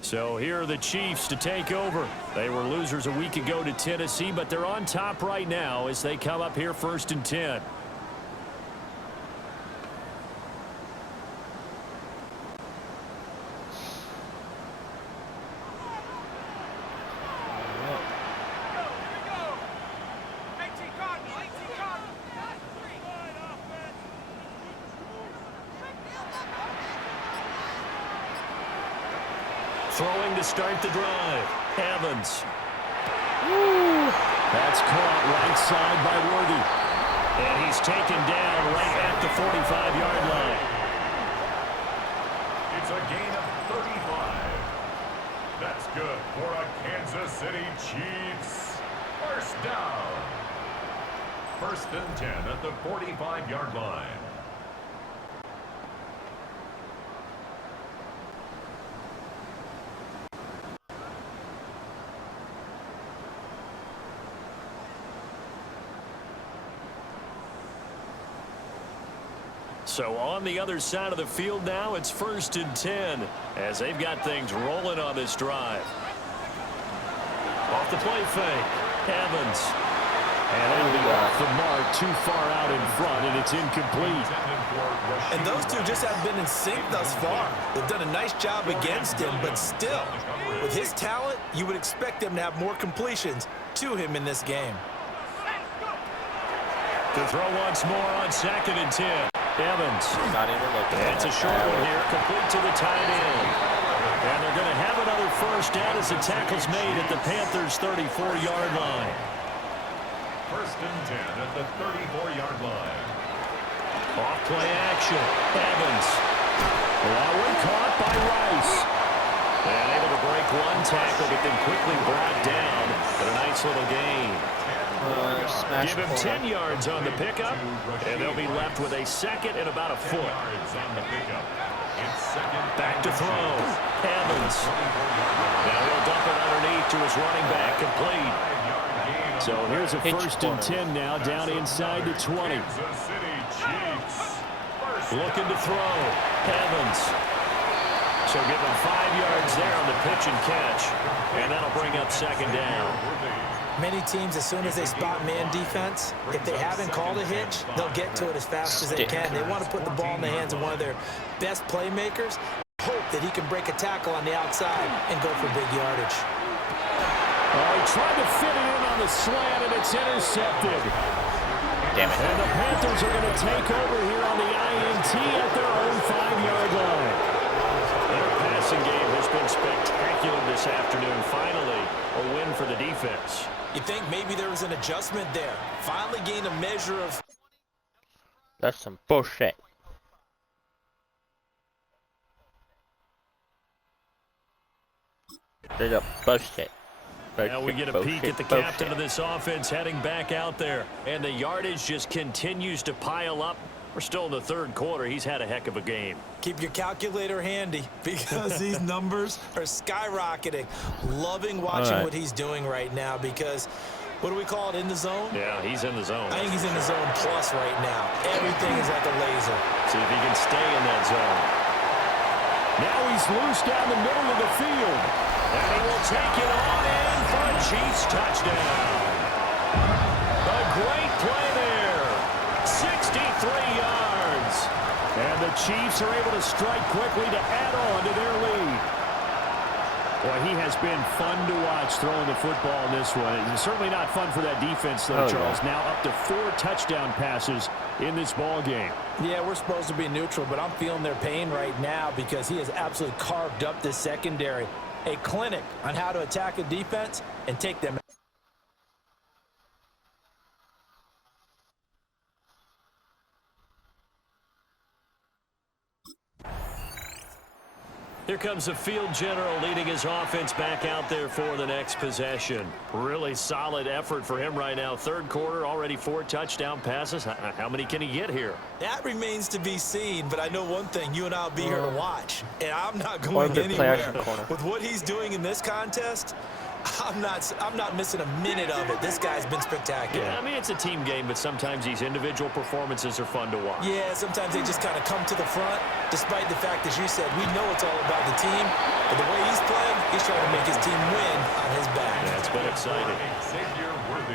So here are the Chiefs to take over. They were losers a week ago to Tennessee, but they're on top right now as they come up here 1st and 10. Throwing to start the drive. Evans. That That's caught right side by Worthy. And he's taken down right at the 45-yard line. It's a gain of 35. That's good for a Kansas City Chiefs. First down. First and 10 at the 45-yard line. So on the other side of the field now, it's first and 10 as they've got things rolling on this drive. Off the play fake, Evans. And it'll be off the mark, too far out in front, and it's incomplete. And those two just have been in sync thus far. They've done a nice job against him, but still, with his talent, you would expect him to have more completions to him in this game. To throw once more on second and 10. Evans. Not even looking. It's a short one here, complete to the tight end. And they're going to have another first down as the tackle's made at the Panthers' 34-yard line. First and 10 at the 34-yard line. Off play action. Evans. That one caught by Rice. And able to break one tackle, but then quickly brought down. But a nice little gain. Give him 10 yards on the pickup, and they'll be left with a second and about a foot. Back to throw. Evans. Now he'll dump it underneath to his running back, complete. So here's a first and 10 now, down inside the 20. Looking to throw. Evans. So give him 5 yards there on the pitch and catch, and that'll bring up second down. Many teams, as soon as they spot man defense, if they haven't called a hitch, they'll get to it as fast as they can. They want to put the ball in the hands of one of their best playmakers, hope that he can break a tackle on the outside and go for big yardage. Oh, he tried to fit it in on the slant, and it's intercepted. Damn it. And the Panthers are going to take over here on the INT at their own 5-yard line. Their passing game has been spectacular this afternoon. Finally, a win for the defense. You think maybe there was an adjustment there. Finally gained a measure of... That's some bullshit. Straight up bullshit. Now we get a peek at the captain of this offense heading back out there. And the yardage just continues to pile up. We're still in the third quarter. He's had a heck of a game. Keep your calculator handy because these numbers are skyrocketing. Loving watching what he's doing right now because, what do we call it, in the zone? Yeah, he's in the zone. I think he's in the zone plus right now. Everything is like a laser. See if he can stay in that zone. Now he's loose down the middle of the field. And he will take it on in for a Chiefs touchdown. A great play there. 63 yards. And the Chiefs are able to strike quickly to add on to their lead. Boy, he has been fun to watch throwing the football in this one. It's certainly not fun for that defense, though, Charles. Yeah. Now up to 4 touchdown passes in this ball game. Yeah, we're supposed to be neutral, but I'm feeling their pain right now because he has absolutely carved up this secondary. A clinic on how to attack a defense and take them. Here comes the field general leading his offense back out there for the next possession. Really solid effort for him right now. Third quarter, already 4 touchdown passes. How many can he get here? That remains to be seen, but I know one thing. You and I will be here to watch, and I'm not going anywhere. With what he's doing in this contest, I'm not missing a minute of it. This guy's been spectacular. Yeah, I mean, it's a team game, but sometimes these individual performances are fun to watch. Yeah, sometimes they just kind of come to the front, despite the fact, as you said, we know it's all about the team, but the way he's playing, he's trying to make his team win on his back. Yeah, it's been exciting.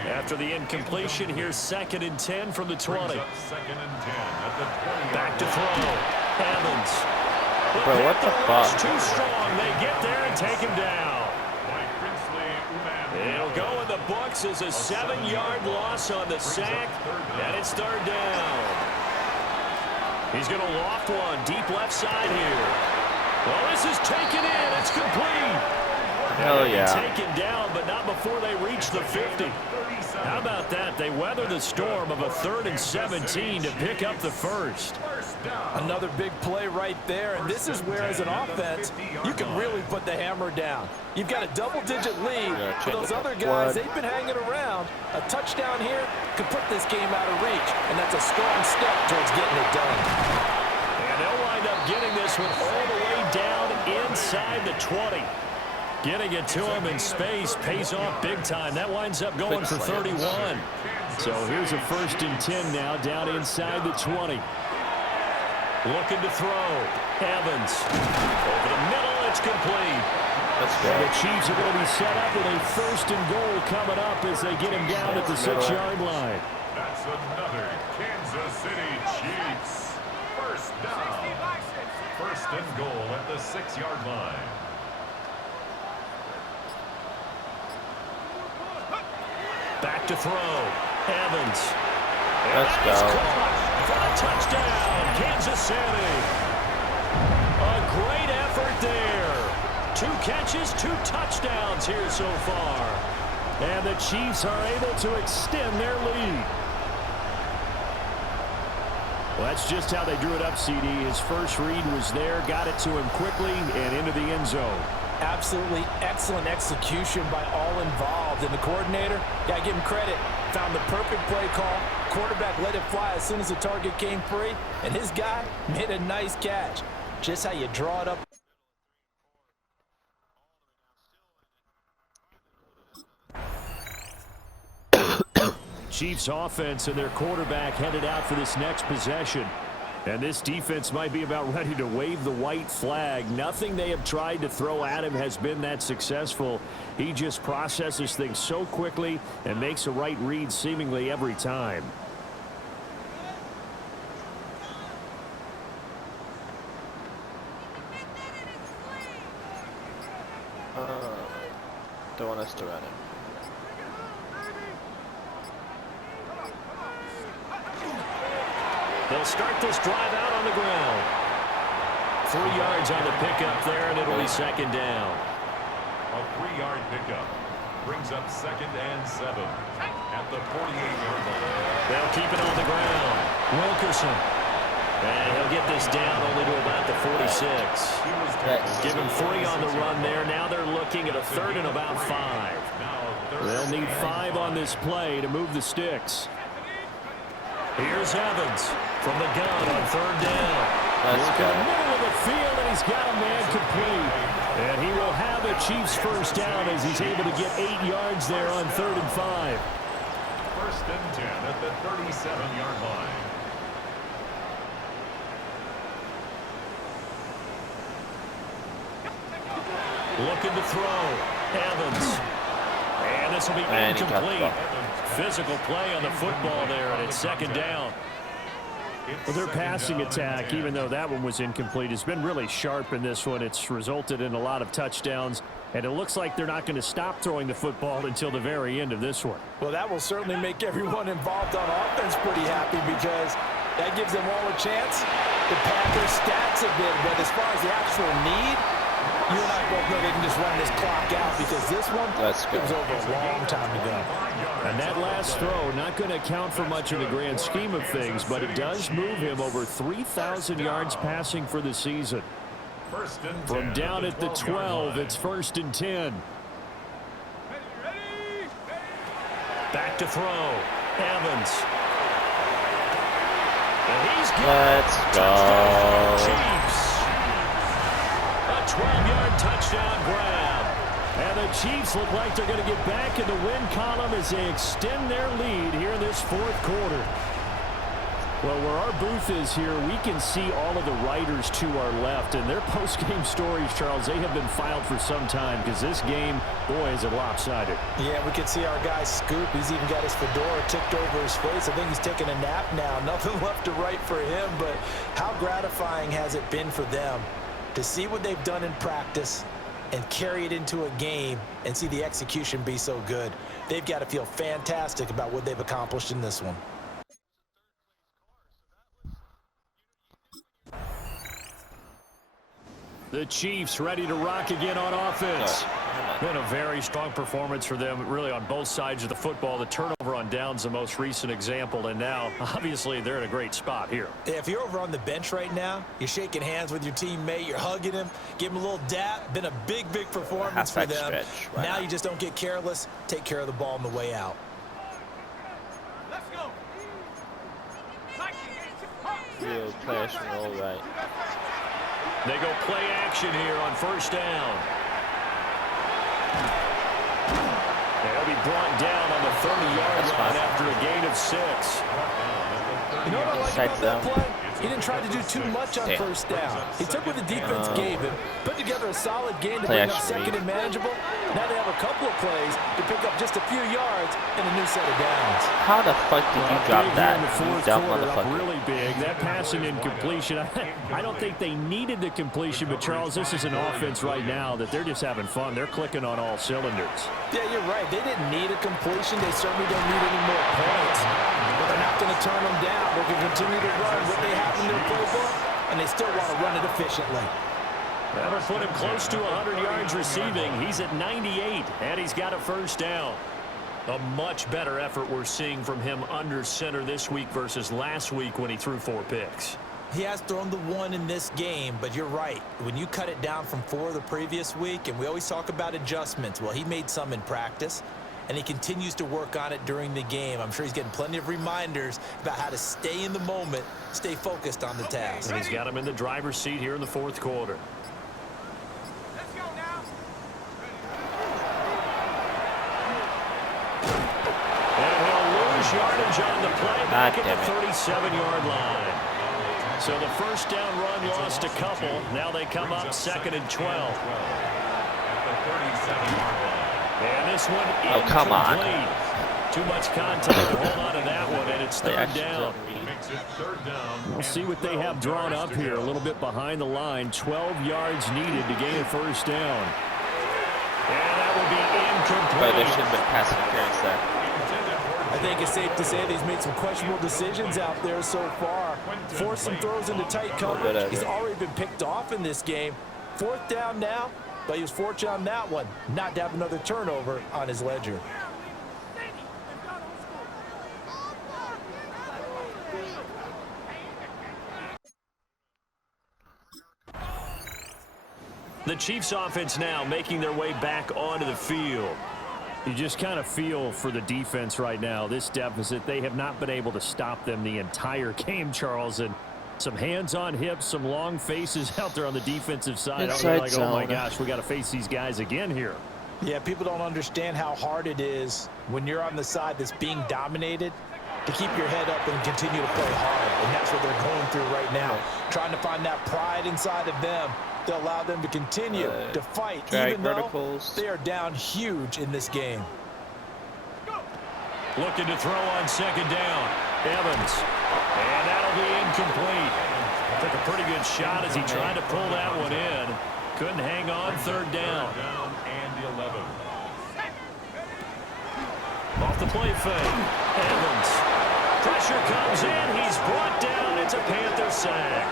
After the incompletion, here's 2nd and 10 from the 20. Back to throw. Evans. Bro, what the fuck? Too strong. They get there and take him down. It'll go in the books as a 7-yard loss on the sack, and it's 3rd down. He's going to loft one deep left side here. Well, this is taken in. It's complete. Hell yeah. Taken down, but not before they reach the 50. How How about that? They weather the storm of a 3rd and 17 to pick up the first. Another big play right there, and this is where, as an offense, you can really put the hammer down. You've got a double-digit lead. For those other guys, they've been hanging around. A touchdown here could put this game out of reach, and that's a strong step towards getting it done. And they'll wind up getting this one all the way down inside the 20. Getting it to him in space pays off big time. That winds up going for 31. So here's a 1st and 10 now down inside the 20. Looking to throw. Evans. Over the middle, it's complete. And the Chiefs are going to be set up with a 1st and goal coming up as they get him down at the 6-yard line. That's another Kansas City Chiefs. First down. 1st and goal at the 6-yard line. Back to throw. Evans. Let's go. For a touchdown, Kansas City. A great effort there. 2 catches, 2 touchdowns here so far. And the Chiefs are able to extend their lead. Well, that's just how they drew it up, CD. His first read was there, got it to him quickly, and into the end zone. Absolutely excellent execution by all involved. And the coordinator, gotta give him credit, found the perfect play call. Quarterback let it fly as soon as the target came free, and his guy made a nice catch. Just how you draw it up. Chiefs offense and their quarterback headed out for this next possession. And this defense might be about ready to wave the white flag. Nothing they have tried to throw at him has been that successful. He just processes things so quickly and makes a right read seemingly every time. Don't want us to run him. They'll start this drive out on the ground. 3 yards on the pickup there, and it'll be 2nd down. A 3-yard pickup brings up 2nd and 7 at the 48-yard line. They'll keep it on the ground. Wilkerson. And he'll get this down only to about the 46. Give him 3 on the run there. Now they're looking at a 3rd and about 5. They'll need 5 on this play to move the sticks. Here's Evans from the gun on 3rd down. Look in the middle of the field, and he's got a man complete. And he will have a Chiefs first down as he's able to get 8 yards there on 3rd and 5. 1st and 10 at the 37-yard line. Looking to throw. Evans. And this will be incomplete. Physical play on the football there, and it's 2nd down. Well, their passing attack, even though that one was incomplete, has been really sharp in this one. It's resulted in a lot of touchdowns, and it looks like they're not going to stop throwing the football until the very end of this one. Well, that will certainly make everyone involved on offense pretty happy because that gives them all a chance to pad their stats a bit. But as far as the actual need, you and I both know they can just run this clock out because this one it was over a long time ago. And that last throw not going to count for much in the grand scheme of things, but it does move him over 3,000 yards passing for the season. From down at the 12, it's 1st and 10. Back to throw. Evans. And he's Let's go. Chiefs. A 12-yard touchdown grab. And the Chiefs look like they're going to get back in the win column as they extend their lead here in this 4th quarter. Well, where our booth is here, we can see all of the writers to our left. And their post-game stories, Charles, they have been filed for some time because this game, boy, is it lopsided. Yeah, we can see our guy Scoop. He's even got his fedora tipped over his face. I think he's taking a nap now. Nothing left to write for him, but how gratifying has it been for them to see what they've done in practice and carry it into a game and see the execution be so good. They've got to feel fantastic about what they've accomplished in this one. The Chiefs ready to rock again on offense. Been a very strong performance for them, really, on both sides of the football. The turnover on downs, the most recent example, and now, obviously, they're in a great spot here. If you're over on the bench right now, you're shaking hands with your teammate, you're hugging him, give him a little dap. Been a big performance for them. Now you just don't get careless. Take care of the ball on the way out. Real players roll right. They go play action here on first down. They'll be brought down on the 30-yard line after a gain of 6. You know what I like about that play? He didn't try to do too much on first down. He took what the defense gave him, put together a solid game to bring up second and manageable. Now they have a couple of plays to pick up just a few yards and a new set of downs. How the fuck did you drop that? You dumb motherfucker. Really big. That passing incompletion. I don't think they needed the completion, but Charles, this is an offense right now that they're just having fun. They're clicking on all cylinders. Yeah, you're right. They didn't need a completion. They certainly don't need any more points. But they're not going to turn them down. They're going to continue to run what they have in their playbook, and they still want to run it efficiently. That'll put him close to 100 yards receiving. He's at 98, and he's got a first down. A much better effort we're seeing from him under center this week versus last week when he threw 4 picks. He has thrown the 1 in this game, but you're right. When you cut it down from 4 the previous week, and we always talk about adjustments, well, he made some in practice, and he continues to work on it during the game. I'm sure he's getting plenty of reminders about how to stay in the moment, stay focused on the task. And he's got him in the driver's seat here in the 4th quarter. Yardage on the play back at the 37-yard line. So the first down run lost a couple. Now they come up 2nd and 12. And this one incomplete. Oh, come on. Too much contact to hold on to that one, and it's 3rd down. We'll see what they have drawn up here. A little bit behind the line. 12 yards needed to gain a first down. And that will be incomplete. But there should have been pass interference there. I think it's safe to say that he's made some questionable decisions out there so far. Forced some throws into tight coverage. He's already been picked off in this game. 4th down now, but he was fortunate on that one not to have another turnover on his ledger. The Chiefs offense now making their way back onto the field. You just kind of feel for the defense right now, this deficit. They have not been able to stop them the entire game, Charles. And some hands on hips, some long faces out there on the defensive side. I'm like, oh my gosh, we got to face these guys again here. Yeah, people don't understand how hard it is when you're on the side that's being dominated to keep your head up and continue to play hard. And that's what they're going through right now. Trying to find that pride inside of them to allow them to continue to fight, even though they are down huge in this game. Looking to throw on 2nd down. Evans. And that'll be incomplete. Took a pretty good shot as he tried to pull that one in. Couldn't hang on. 3rd down. And 11. Off the play fake. Evans. Pressure comes in. He's brought down. It's a Panther sack.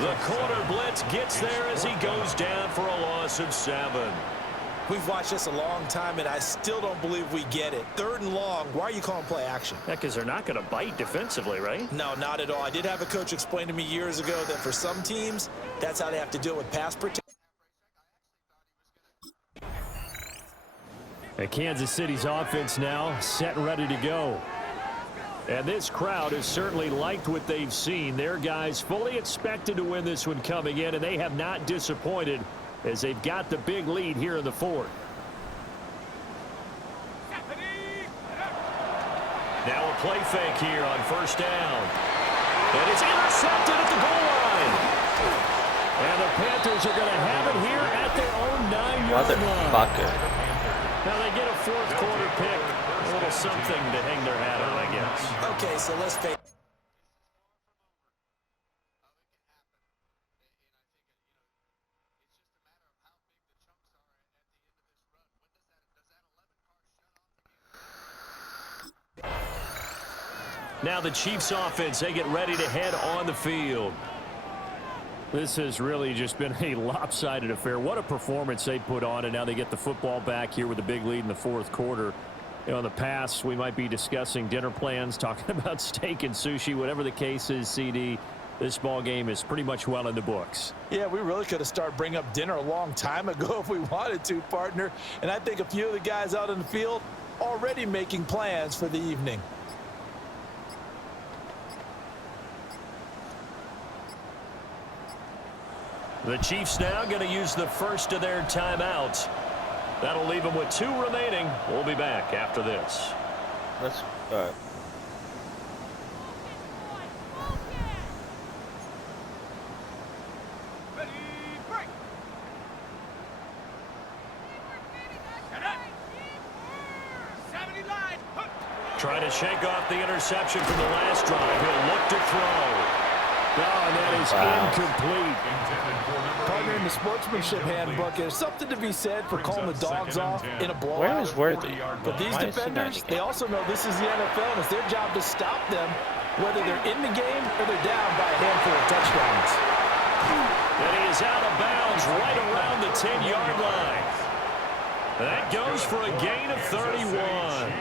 The corner blitz gets there as he goes down for a loss of 7. We've watched this a long time, and I still don't believe we get it. 3rd and long. Why are you calling play action? Yeah, because they're not going to bite defensively, right? No, not at all. I did have a coach explain to me years ago that for some teams, that's how they have to deal with pass protection. And Kansas City's offense now set and ready to go. And this crowd has certainly liked what they've seen. Their guys fully expected to win this one coming in, and they have not disappointed as they've got the big lead here in the 4th. Now a play fake here on 1st down. And it's intercepted at the goal line. And the Panthers are going to have it here at their own 9-yard line. Now they get a 4th quarter pick. A little something to hang their hat on, I guess. Okay, so let's face it. Now the Chiefs offense, they get ready to head on the field. This has really just been a lopsided affair. What a performance they put on, and now they get the football back here with a big lead in the fourth quarter. You know, in the past, we might be discussing dinner plans, talking about steak and sushi, whatever the case is, CD. This ball game is pretty much well in the books. Yeah, we really could have started bringing up dinner a long time ago if we wanted to, partner. And I think a few of the guys out in the field already making plans for the evening. The Chiefs now going to use the first of their timeouts. That'll leave them with 2 remaining. We'll be back after this. Let's all right. Trying to shake off the interception from the last drive. He'll look to throw. Oh, and that is incomplete. Partner, in the sportsmanship handbook, there's something to be said for calling the dogs off in a blowout. Where is Worthy? But these Why is he not defenders, in the they game? also know this is the NFL, and it's their job to stop them, whether they're in the game or they're down by a handful of touchdowns. And he is out of bounds right around the 10-yard line. That goes for a gain of 31.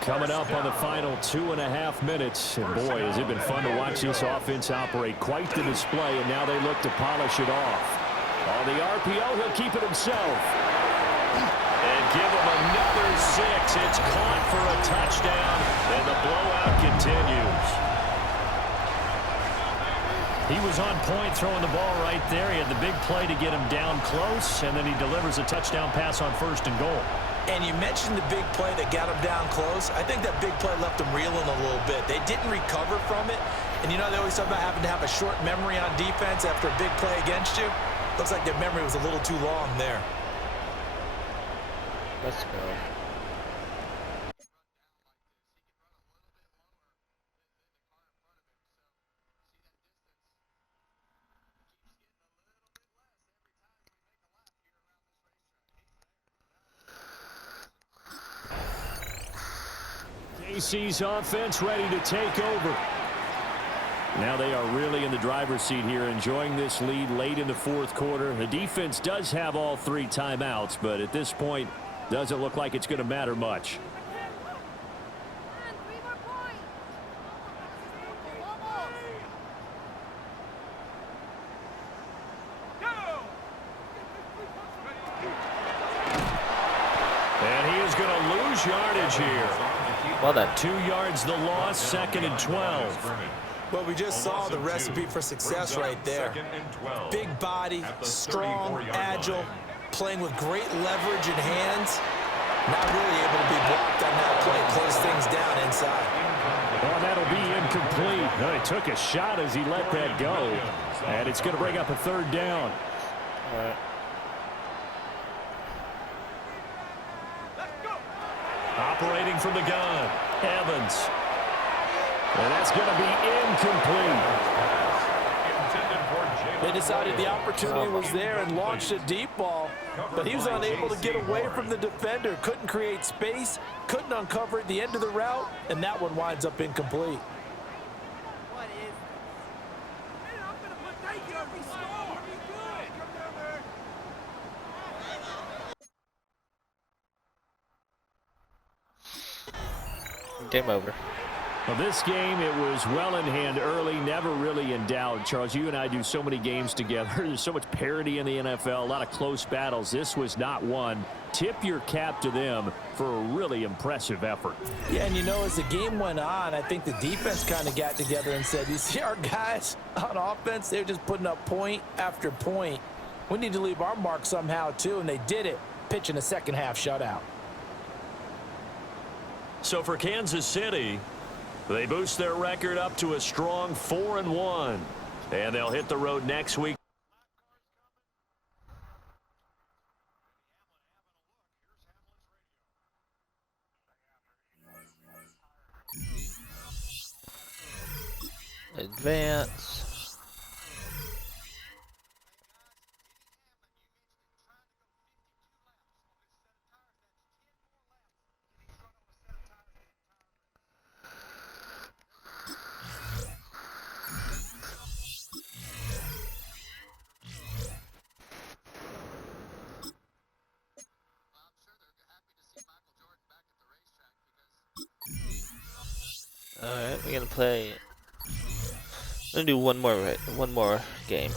Coming up on the final 2.5 minutes. And boy, has it been fun to watch this offense operate. Quite the display, and now they look to polish it off. On the RPO, he'll keep it himself. And give him another 6. It's caught for a touchdown, and the blowout continues. He was on point throwing the ball right there. He had the big play to get him down close, and then he delivers a touchdown pass on 1st and goal. And you mentioned the big play that got him down close. I think that big play left him reeling a little bit. They didn't recover from it. And you know, they always talk about having to have a short memory on defense after a big play against you. Looks like their memory was a little too long there. Let's go. KC's offense ready to take over. Now they are really in the driver's seat here, enjoying this lead late in the fourth quarter. The defense does have all 3 timeouts, but at this point, doesn't look like it's going to matter much. And he is going to lose yardage here. Well done. 2 yards the loss, 2nd and 12. Well, we just saw the recipe for success right there. Big body, strong, agile, playing with great leverage in hands. Not really able to be blocked on that play. Close things down inside. Oh, that'll be incomplete. No, he took a shot as he let that go. And it's going to bring up a 3rd down. All right. Operating from the gun, Evans. And that's going to be incomplete. They decided the opportunity was there and launched a deep ball, but he was unable to get away from the defender. Couldn't create space, couldn't uncover at the end of the route, and that one winds up incomplete. Game over. Well, this game, it was well in hand early, never really in doubt. Charles, you and I do so many games together. There's so much parity in the NFL, a lot of close battles. This was not one. Tip your cap to them for a really impressive effort. Yeah, and you know, as the game went on, I think the defense kind of got together and said, you see our guys on offense, they're just putting up point after point. We need to leave our mark somehow, too, and they did it, pitching a second-half shutout. So for Kansas City, they boost their record up to a strong 4-1. And they'll hit the road next week. Advance. Alright, we're gonna play. I'm gonna do one more game.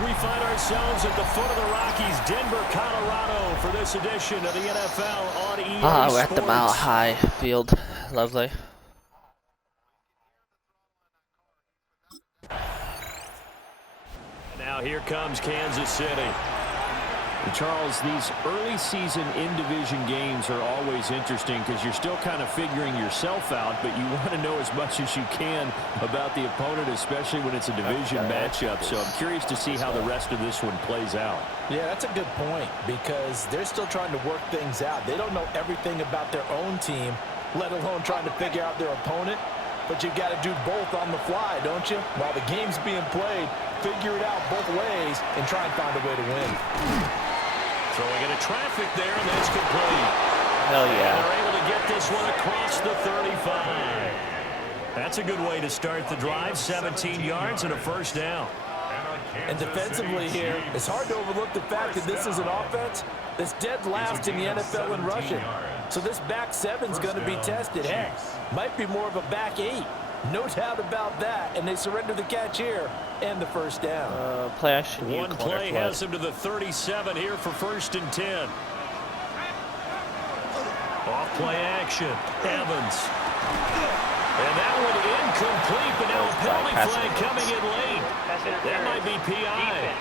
We find ourselves at the foot of the Rockies, Denver, Colorado, for this edition of the NFL on EA We're at the Mile High Field. Lovely. Now here comes Kansas City. And Charles, these early season in-division games are always interesting because you're still kind of figuring yourself out, but you want to know as much as you can about the opponent, especially when it's a division matchup. So I'm curious to see how the rest of this one plays out. Yeah, that's a good point because they're still trying to work things out. They don't know everything about their own team, let alone trying to figure out their opponent. But you've got to do both on the fly, don't you? While the game's being played, figure it out both ways and try and find a way to win. Throwing into traffic there, and that's complete. Hell yeah. And they're able to get this one across the 35. That's a good way to start the drive. 17 yards and a first down. And defensively here, it's hard to overlook the fact that this is an offense that's dead last in the NFL in rushing. So this back seven's going to be tested. Heck, might be more of a back eight. No doubt about that. And they surrender the catch here and the first down. Play action. One play has him to the 37 here for 1st and 10. Off play action. Evans. And that one incomplete, but now a penalty flag coming in late. That might be PI.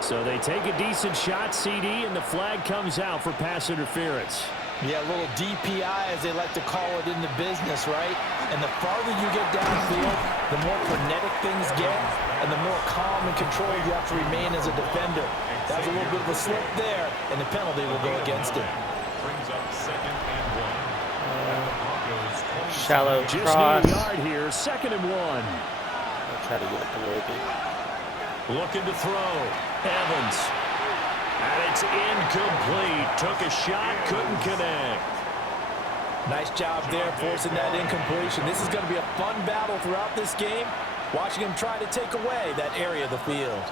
So they take a decent shot, CD, and the flag comes out for pass interference. Yeah, a little DPI, as they like to call it in the business, right? And the farther you get downfield, the more frenetic things get, and the more calm and controlled you have to remain as a defender. That was a little bit of a slip there, and the penalty will go against him. Brings up 2nd and 1. Shallow Just cross. need a yard here, 2nd and 1. I'll try to get it to Roby. Looking to throw. Evans. And it's incomplete. Took a shot, couldn't connect. Nice job there forcing that incompletion. This is going to be a fun battle throughout this game. Watching him try to take away that area of the field.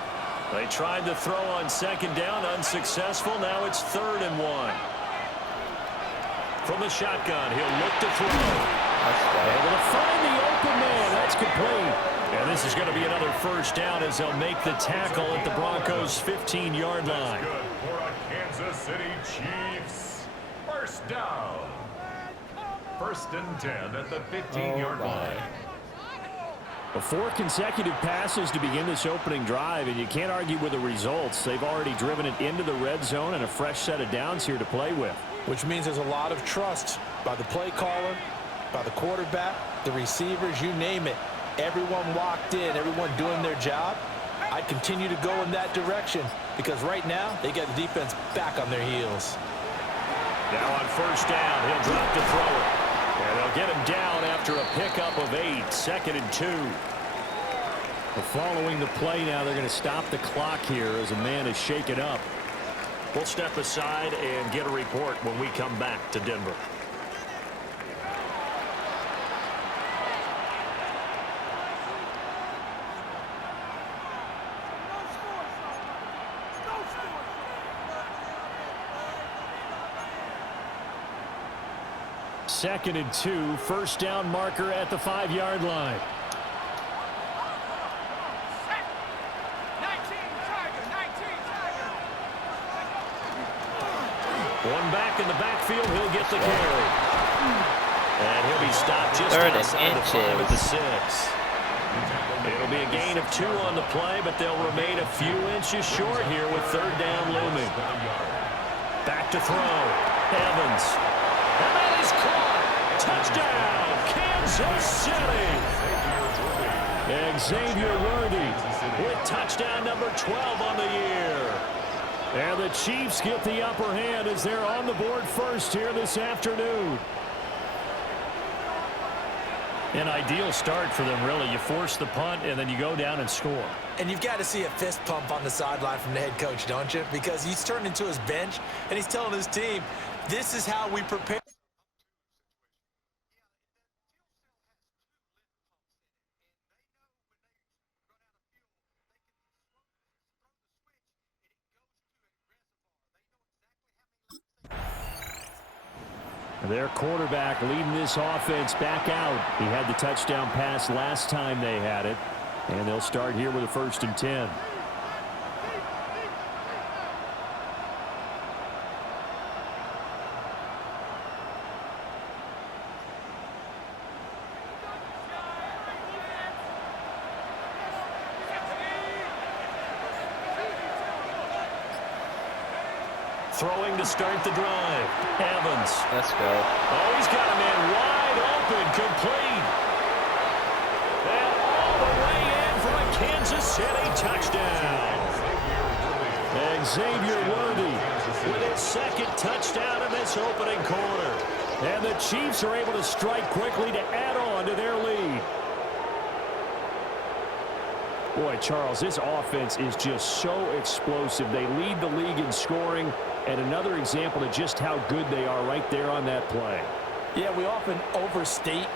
They tried to throw on 2nd down, unsuccessful. Now it's 3rd and 1. From the shotgun, he'll look to throw. Able to find the open man. That's complete. And this is going to be another first down as they'll make the tackle at the Broncos' 15-yard line. Good for a Kansas City Chiefs. First down. 1st and 10 at the 15-yard line. 4 consecutive passes to begin this opening drive, and you can't argue with the results. They've already driven it into the red zone and a fresh set of downs here to play with. Which means there's a lot of trust by the play caller, by the quarterback, the receivers, you name it. Everyone locked in, everyone doing their job. I'd continue to go in that direction because right now they get the defense back on their heels. Now on 1st down, he'll drop to throw it. And they'll get him down after a pickup of 8, 2nd and 2. Well, following the play now, they're going to stop the clock here as a man is shaken up. We'll step aside and get a report when we come back to Denver. Second and 2, first down marker at the 5-yard line. One back in the backfield, he'll get the carry. And he'll be stopped just outside the 5 at the 6. It'll be a gain of 2 on the play, but they'll remain a few inches short here with 3rd down looming. Back to throw. Evans. And that is caught. Touchdown, Kansas City. Xavier Worthy with touchdown number 12 on the year. And the Chiefs get the upper hand as they're on the board first here this afternoon. An ideal start for them, really. You force the punt, and then you go down and score. And you've got to see a fist pump on the sideline from the head coach, don't you? Because he's turned into his bench, and he's telling his team, this is how we prepare. Their quarterback leading this offense back out. He had the touchdown pass last time they had it. And they'll start here with a 1st and 10. Throwing to start the drive. Evans. Let's go. Oh, he's got a man wide open, complete. And all the way in for a Kansas City touchdown. Xavier Worthy with his 2nd touchdown in this opening quarter. And the Chiefs are able to strike quickly to add on to their lead. Boy, Charles, this offense is just so explosive. They lead the league in scoring, and another example of just how good they are right there on that play. Yeah, we often overstate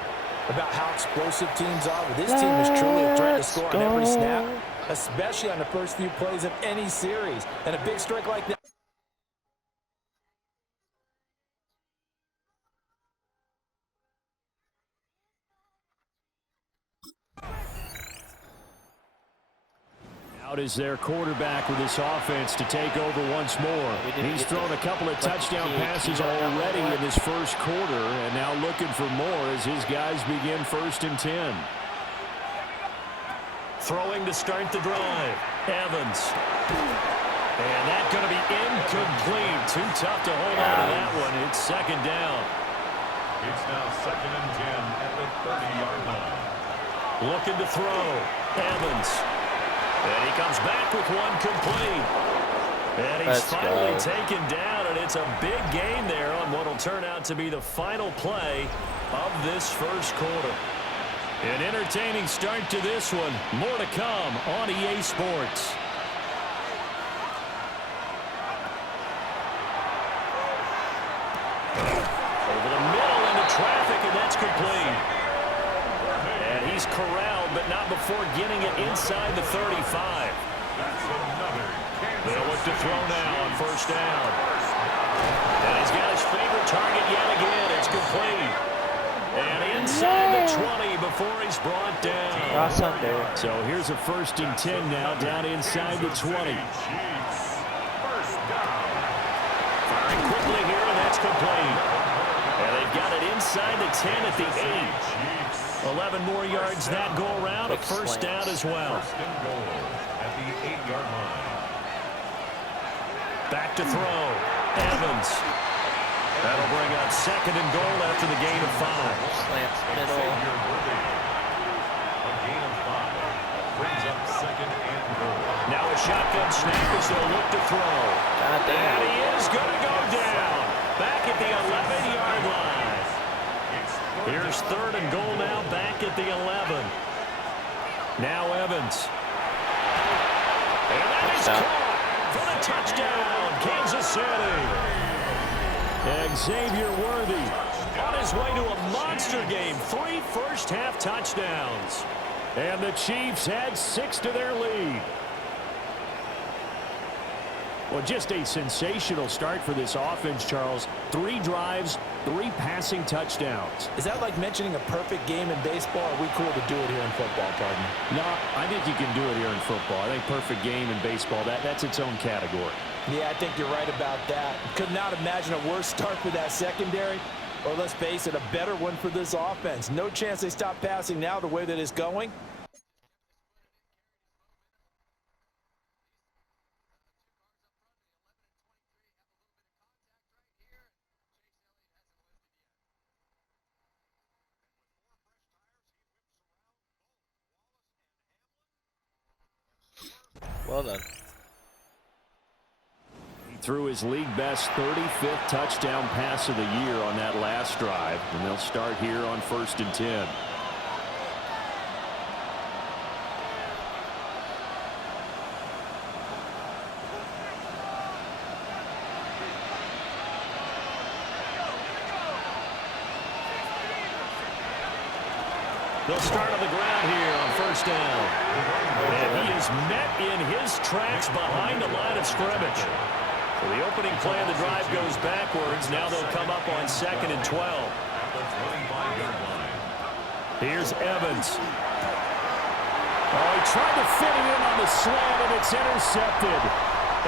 about how explosive teams are, but this team is truly a threat to score on every snap, especially on the first few plays of any series. And a big strike like that. Out is their quarterback with this offense to take over once more. He's thrown a couple of touchdown passes already in this first quarter, and now looking for more as his guys begin 1st and 10. Throwing to start the drive. Evans. And that's going to be incomplete. Too tough to hold on to that one. It's 2nd down. It's now 2nd and 10 at the 30-yard line. Looking to throw. Evans. And he comes back with one complete. And he's finally taken down, and it's a big gain there on what will turn out to be the final play of this first quarter. An entertaining start to this one. More to come on EA Sports. Over the middle into traffic, and that's complete. And he's corralled, but not before getting it inside the 35. They'll look to throw now on 1st down. And he's got his favorite target yet again. It's complete. And inside the 20 before he's brought down. So here's a 1st and 10 now down inside the 20. Firing quickly here, and that's complete. And they've got it inside the 10 at the 8. 11 more yards that go around. A 1st down as well. 1st and goal at the 8-yard line. Back to throw. Evans. That'll bring up 2nd and goal after the gain of 5. Slants middle. A gain of 5 brings up 2nd and goal. Now a shotgun snap as they'll look to throw. And he is going to go down. Back at the 11-yard line. Here's 3rd and goal now back at the 11. Now Evans. And that is caught for the touchdown, Kansas City. Xavier Worthy on his way to a monster game. 3 first-half touchdowns. And the Chiefs had 6 to their lead. Well, just a sensational start for this offense, Charles. 3 drives, 3 passing touchdowns. Is that like mentioning a perfect game in baseball? Or are we cool to do it here in football, pardon me? No, I think you can do it here in football. I think perfect game in baseball, that's its own category. Yeah, I think you're right about that. Could not imagine a worse start for that secondary. Or let's face it, a better one for this offense. No chance they stop passing now the way that it's going. Well done. He threw his league best 35th touchdown pass of the year on that last drive, and they'll start here on 1st and 10. They'll start on the ground here on 1st down. And he is met in his tracks behind the line of scrimmage. So the opening play of the drive goes backwards. Now they'll come up on 2nd and 12. Here's Evans. Oh, he tried to fit it in on the slant, and it's intercepted.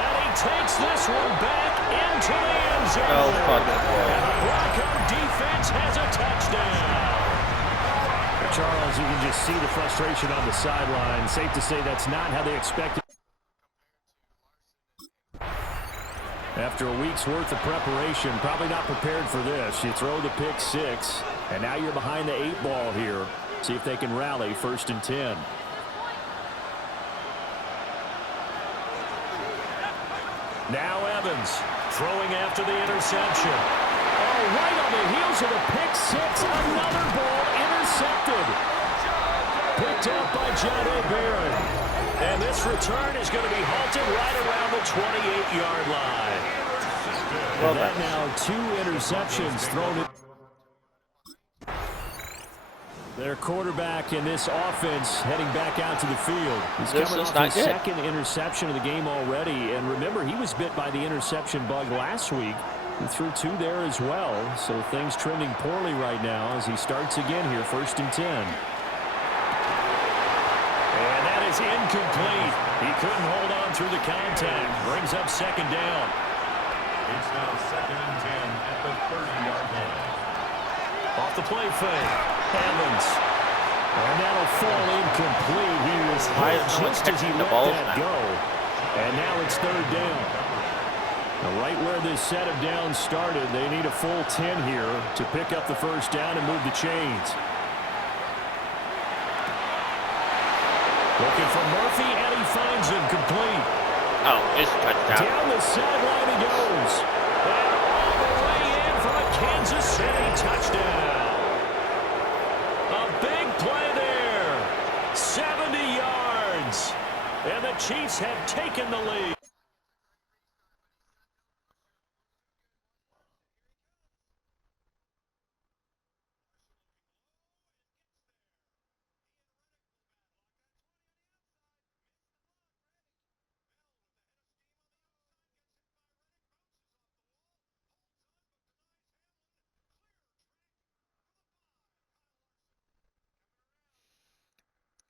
And he takes this one back into the end zone. Oh, fuck it. And the Bronco defense has a touchdown. Charles, you can just see the frustration on the sideline. Safe to say that's not how they expected. After a week's worth of preparation, probably not prepared for this. You throw the pick 6, and now you're behind the 8 ball here. See if they can rally 1st and 10. Now Evans throwing after the interception. Oh, right on the heels of the pick 6, another ball intercepted. Picked up by John Barron. And this return is going to be halted right around the 28-yard line. Well, that now 2 interceptions thrown in. Their quarterback in this offense heading back out to the field. He's coming off his 2nd interception of the game already. And remember, he was bit by the interception bug last week. He threw 2 there as well. So things trending poorly right now as he starts again here, 1st and 10. And that is incomplete. He couldn't hold on through the contact. Brings up 2nd down. It's now 2nd and 10 at the 30-yard line. Off the play fake. Evans. And that'll fall incomplete. He was hit just as he let that go. And now it's 3rd down. Now right where this set of downs started, they need a full 10 here to pick up the 1st down and move the chains. Looking for Murphy, and he finds him complete. Oh, it's touchdown. Down the sideline he goes. And all the way in for a Kansas City touchdown. A big play there. 70 yards. And the Chiefs have taken the lead.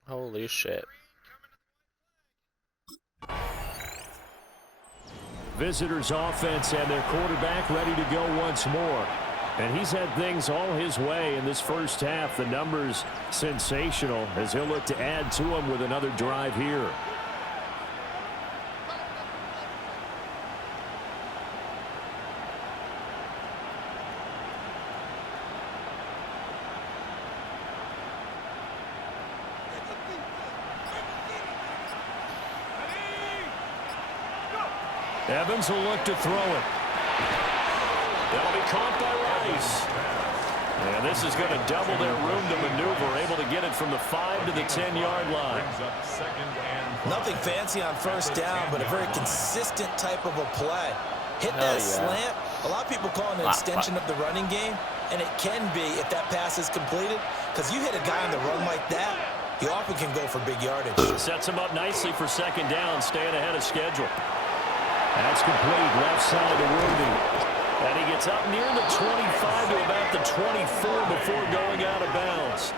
Holy shit. Visitors offense and their quarterback ready to go once more. And he's had things all his way in this first half. The numbers sensational as he'll look to add to them with another drive here. Evans will look to throw it. That'll be caught by Rice. And this is going to double their room to maneuver, able to get it from the 5 to the 10-yard line. Nothing fancy on 1st down, but a very consistent type of a play. Hit that slant. A lot of people call it an extension of the running game, and it can be if that pass is completed, because you hit a guy on the run like that, he often can go for big yardage. Sets him up nicely for 2nd down, staying ahead of schedule. That's complete, left side to Worthy. And he gets up near the 25 to about the 24 before going out of bounds.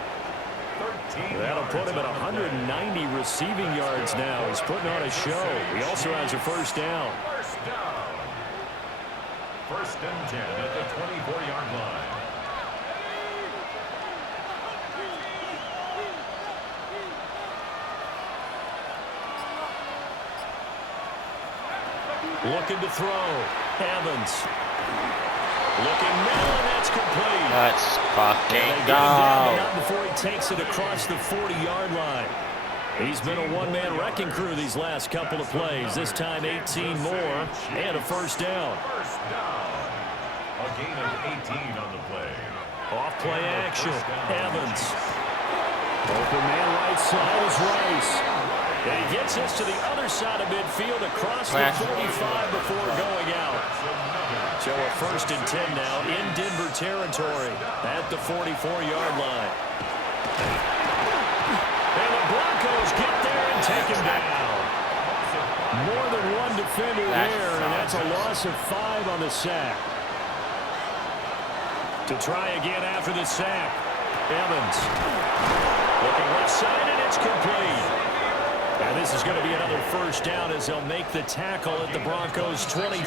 That'll put him at 190 receiving yards now. He's putting on a show. He also has a 1st down. 1st and 10 at the 24-yard line. Looking to throw. Evans. Looking middle, and that's complete. Let's fucking Not go. before he takes it across the 40-yard line. He's been a one-man wrecking crew these last couple of plays. This time 18 more and a first down. First down. A gain of 18 on the play. Off play action. Evans. Open man right side is Rice. And he gets us to the other side of midfield across the 45 before going out. So a first and 10 now in Denver territory at the 44-yard line. And the Broncos get there and take him down. More than one defender there, and that's a loss of 5 on the sack. To try again after the sack. Evans. Looking left side, and it's complete. And this is going to be another first down as they'll make the tackle at the Broncos' 23.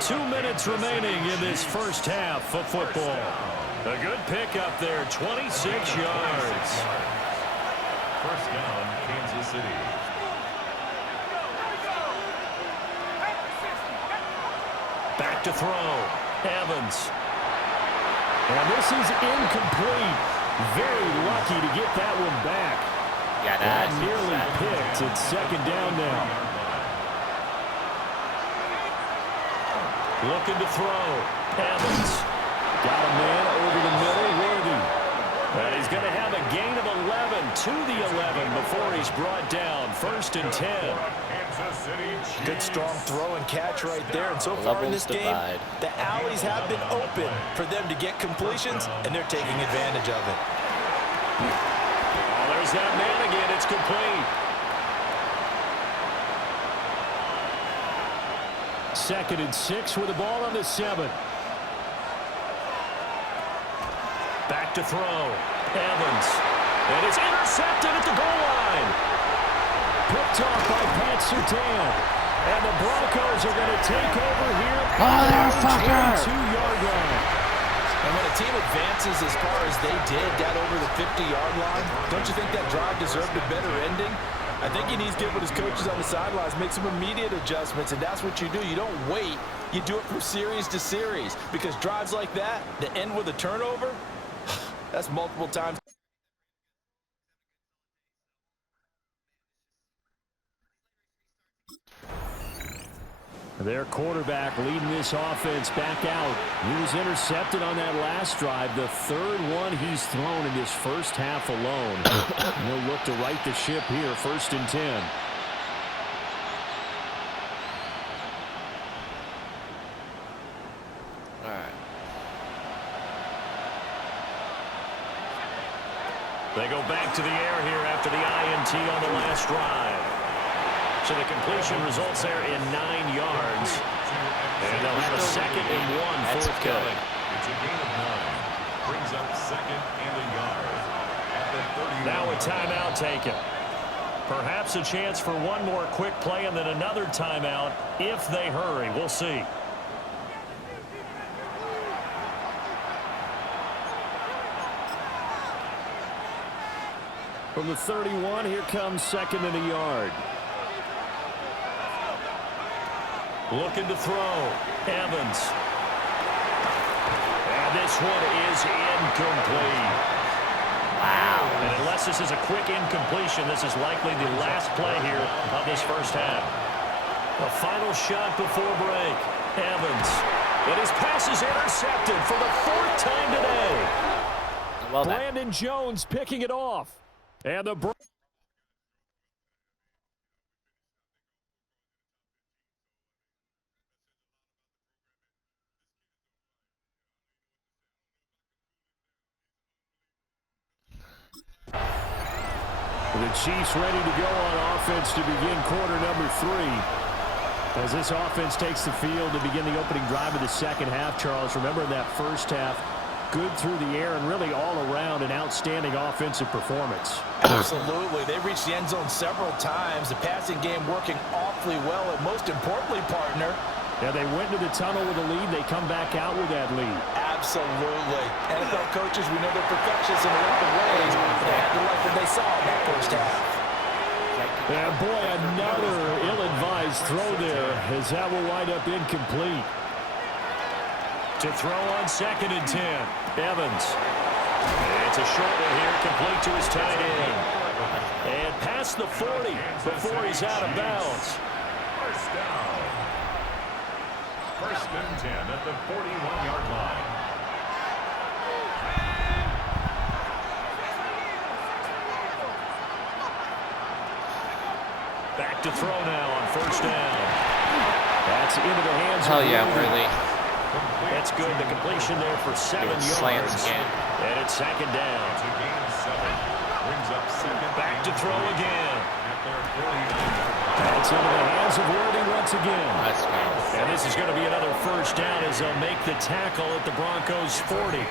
2 minutes remaining in this first half of football. A good pickup there, 26 yards. First down, Kansas City. Back to throw. Evans. And this is incomplete. Very lucky to get that one back. That nearly picked. It's second down now. Looking to throw. Evans. Got a man over the middle, Worthy. And he's going to have a gain of 11 to the 11 before he's brought down. First and 10. Good strong throw and catch right there. And so far in this game, the alleys have been open for them to get completions, and they're taking advantage of it. Oh, there's that man again. It's complete. Second and 6 with the ball on the 7. Back to throw. Evans. And it's intercepted at the goal line. Picked off by Pat Surtain. And the Broncos are going to take over here at the 22-yard line. And when a team advances as far as they did, that over the 50-yard line, don't you think that drive deserved a better ending? I think he needs to get with his coaches on the sidelines, make some immediate adjustments, and that's what you do. You don't wait. You do it from series to series, because drives like that end with a turnover, that's multiple times. Their quarterback leading this offense back out. He was intercepted on that last drive, the third one he's thrown in this first half alone. He'll look to right the ship here, first and 10. All right. They go back to the air here after the INT on the last drive. So the completion results there in 9 yards. And they'll have a second and 1 forthcoming. It's a gain of 9. Brings up second and a yard. At the 31. Now a timeout taken. Perhaps a chance for one more quick play and then another timeout if they hurry. We'll see. From the 31, here comes second and a yard. Looking to throw. Evans. And this one is incomplete. Wow. And unless this is a quick incompletion, this is likely the last play here of this first half. A final shot before break. Evans. And his pass is intercepted for the 4th time today. Well done. Brandon Jones picking it off. And the Chiefs ready to go on offense to begin quarter number 3. As this offense takes the field to begin the opening drive of the second half, Charles, remember in that first half, good through the air and really all around an outstanding offensive performance. Absolutely. They reached the end zone several times. The passing game working awfully well, and most importantly, partner, yeah, they went to the tunnel with a lead. They come back out with that lead. Absolutely. NFL coaches, we know they're perfectionists in a lot of ways. They had to like what they saw in that first half. And boy, another ill-advised throw there, as that will wind up incomplete. To throw on second and 10, Evans. It's a short one here, complete to his tight end. And past the 40 before he's out of bounds. First down. First and 10 at the 41-yard line. Back to throw now on first down. That's into the hands Oh of yeah, Worthy. really. That's good. The completion there for 7 Slants yards. again. And it's second down. To gain 7. Brings up second. Back to throw again. At their 49-yard line. That's into the hands of Worthy once again. Let's go. And this is going to be another first down as they'll make the tackle at the Broncos 40.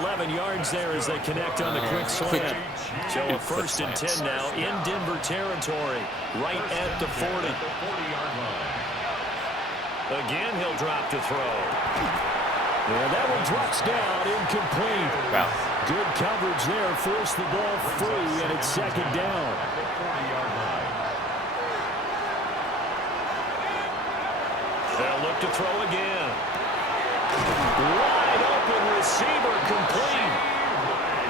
11 yards there as they connect on the quick slant. So a first and 10 now in Denver territory, right at the 40. Again, he'll drop to throw. And that one drops down, incomplete. Wow. Good coverage there, forced the ball free, and it's second down. They'll look to throw again. Wide open receiver, complete.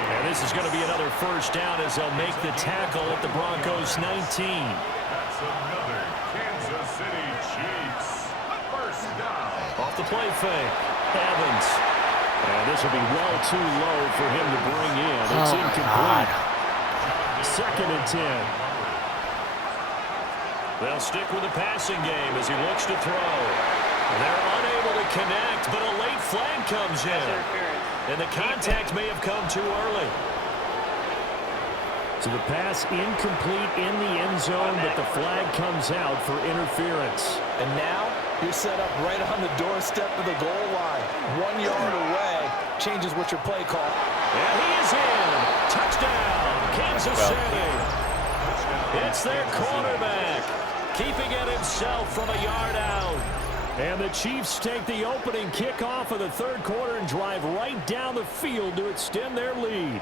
And this is going to be another first down as they'll make the tackle at the Broncos 19. That's another Kansas City Chiefs. First down. Off the play fake, Evans. And this will be well too low for him to bring in. It's incomplete. Second and 10. They'll stick with the passing game as he looks to throw. They're unable to connect, but a late flag comes in. And the contact may have come too early. So the pass incomplete in the end zone, but the flag comes out for interference. And now you're set up right on the doorstep of the goal line. 1 yard away changes what your play call. And he is in. Touchdown, Kansas City. It's their quarterback, keeping it himself from a yard out. And the Chiefs take the opening kickoff of the third quarter and drive right down the field to extend their lead.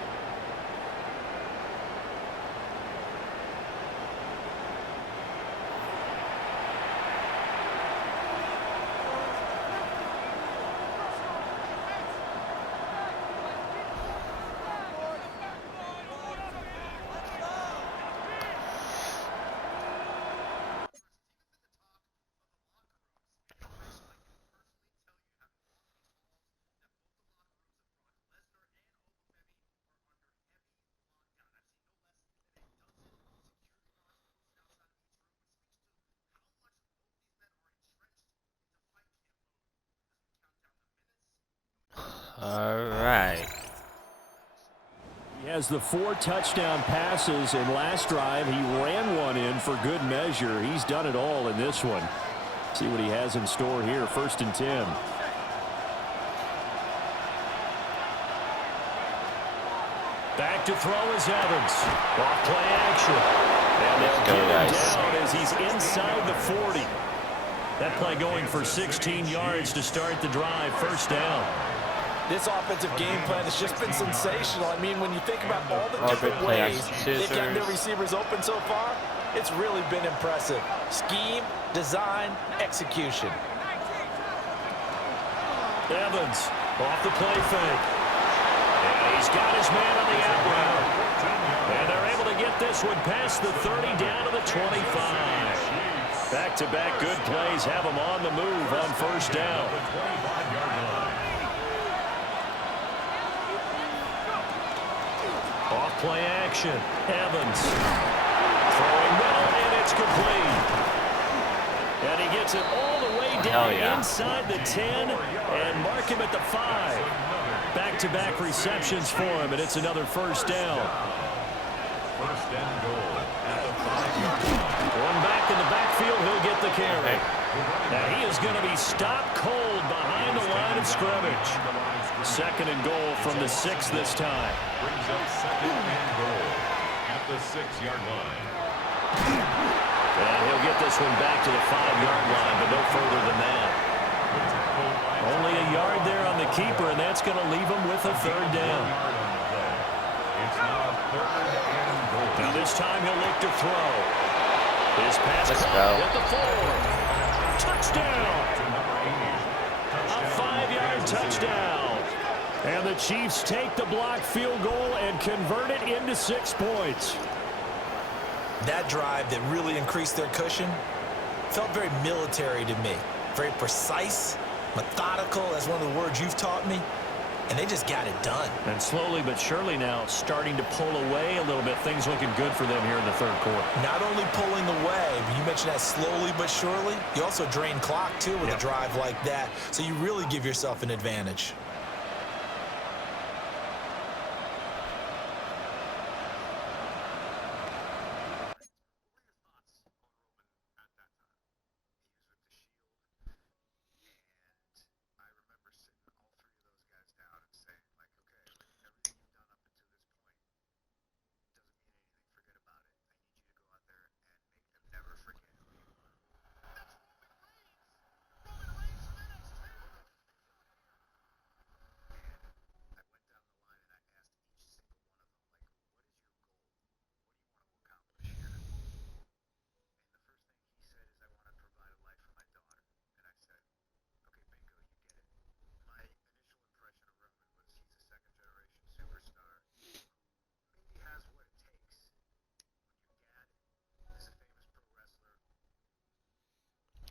All right. He has the 4 touchdown passes in last drive. He ran one in for good measure. He's done it all in this one. See what he has in store here. First and 10. Back to throw is Evans. Off play action. And they'll get him down as he's inside the 40. That play going for 16 yards to start the drive. First down. This offensive game plan has just been sensational. I mean, when you think about all the different ways they've gotten their receivers open so far, it's really been impressive. Scheme, design, execution. Evans off the play fake. And he's got his man on the out route. And they're able to get this one past the 30 down to the 25. Back-to-back good plays have them on the move on first down. Off play action. Evans. Throwing middle, and it's complete. And he gets it all the way down inside the 10 and mark him at the 5. Back-to-back receptions for him, and it's another first down. First and goal at the 5-yard line. One back in the backfield, he'll get the carry. Now he is going to be stopped cold behind the line of scrimmage. Second and goal from the 6 this time. Brings up second and goal at the 6-yard line. And he'll get this one back to the 5-yard line, but no further than that. Only a yard there on the keeper, and that's going to leave him with a third down. It's now third and goal. Now this time he'll look to throw. His pass Let's caught go. at the 4. Touchdown! A 5-yard touchdown. And the Chiefs take the blocked field goal and convert it into 6 points. That drive that really increased their cushion felt very military to me. Very precise, methodical. That's one of the words you've taught me. And they just got it done. And slowly but surely now starting to pull away a little bit. Things looking good for them here in the third quarter. Not only pulling away, but you mentioned that slowly but surely. You also drain clock, too, with a drive like that. So you really give yourself an advantage.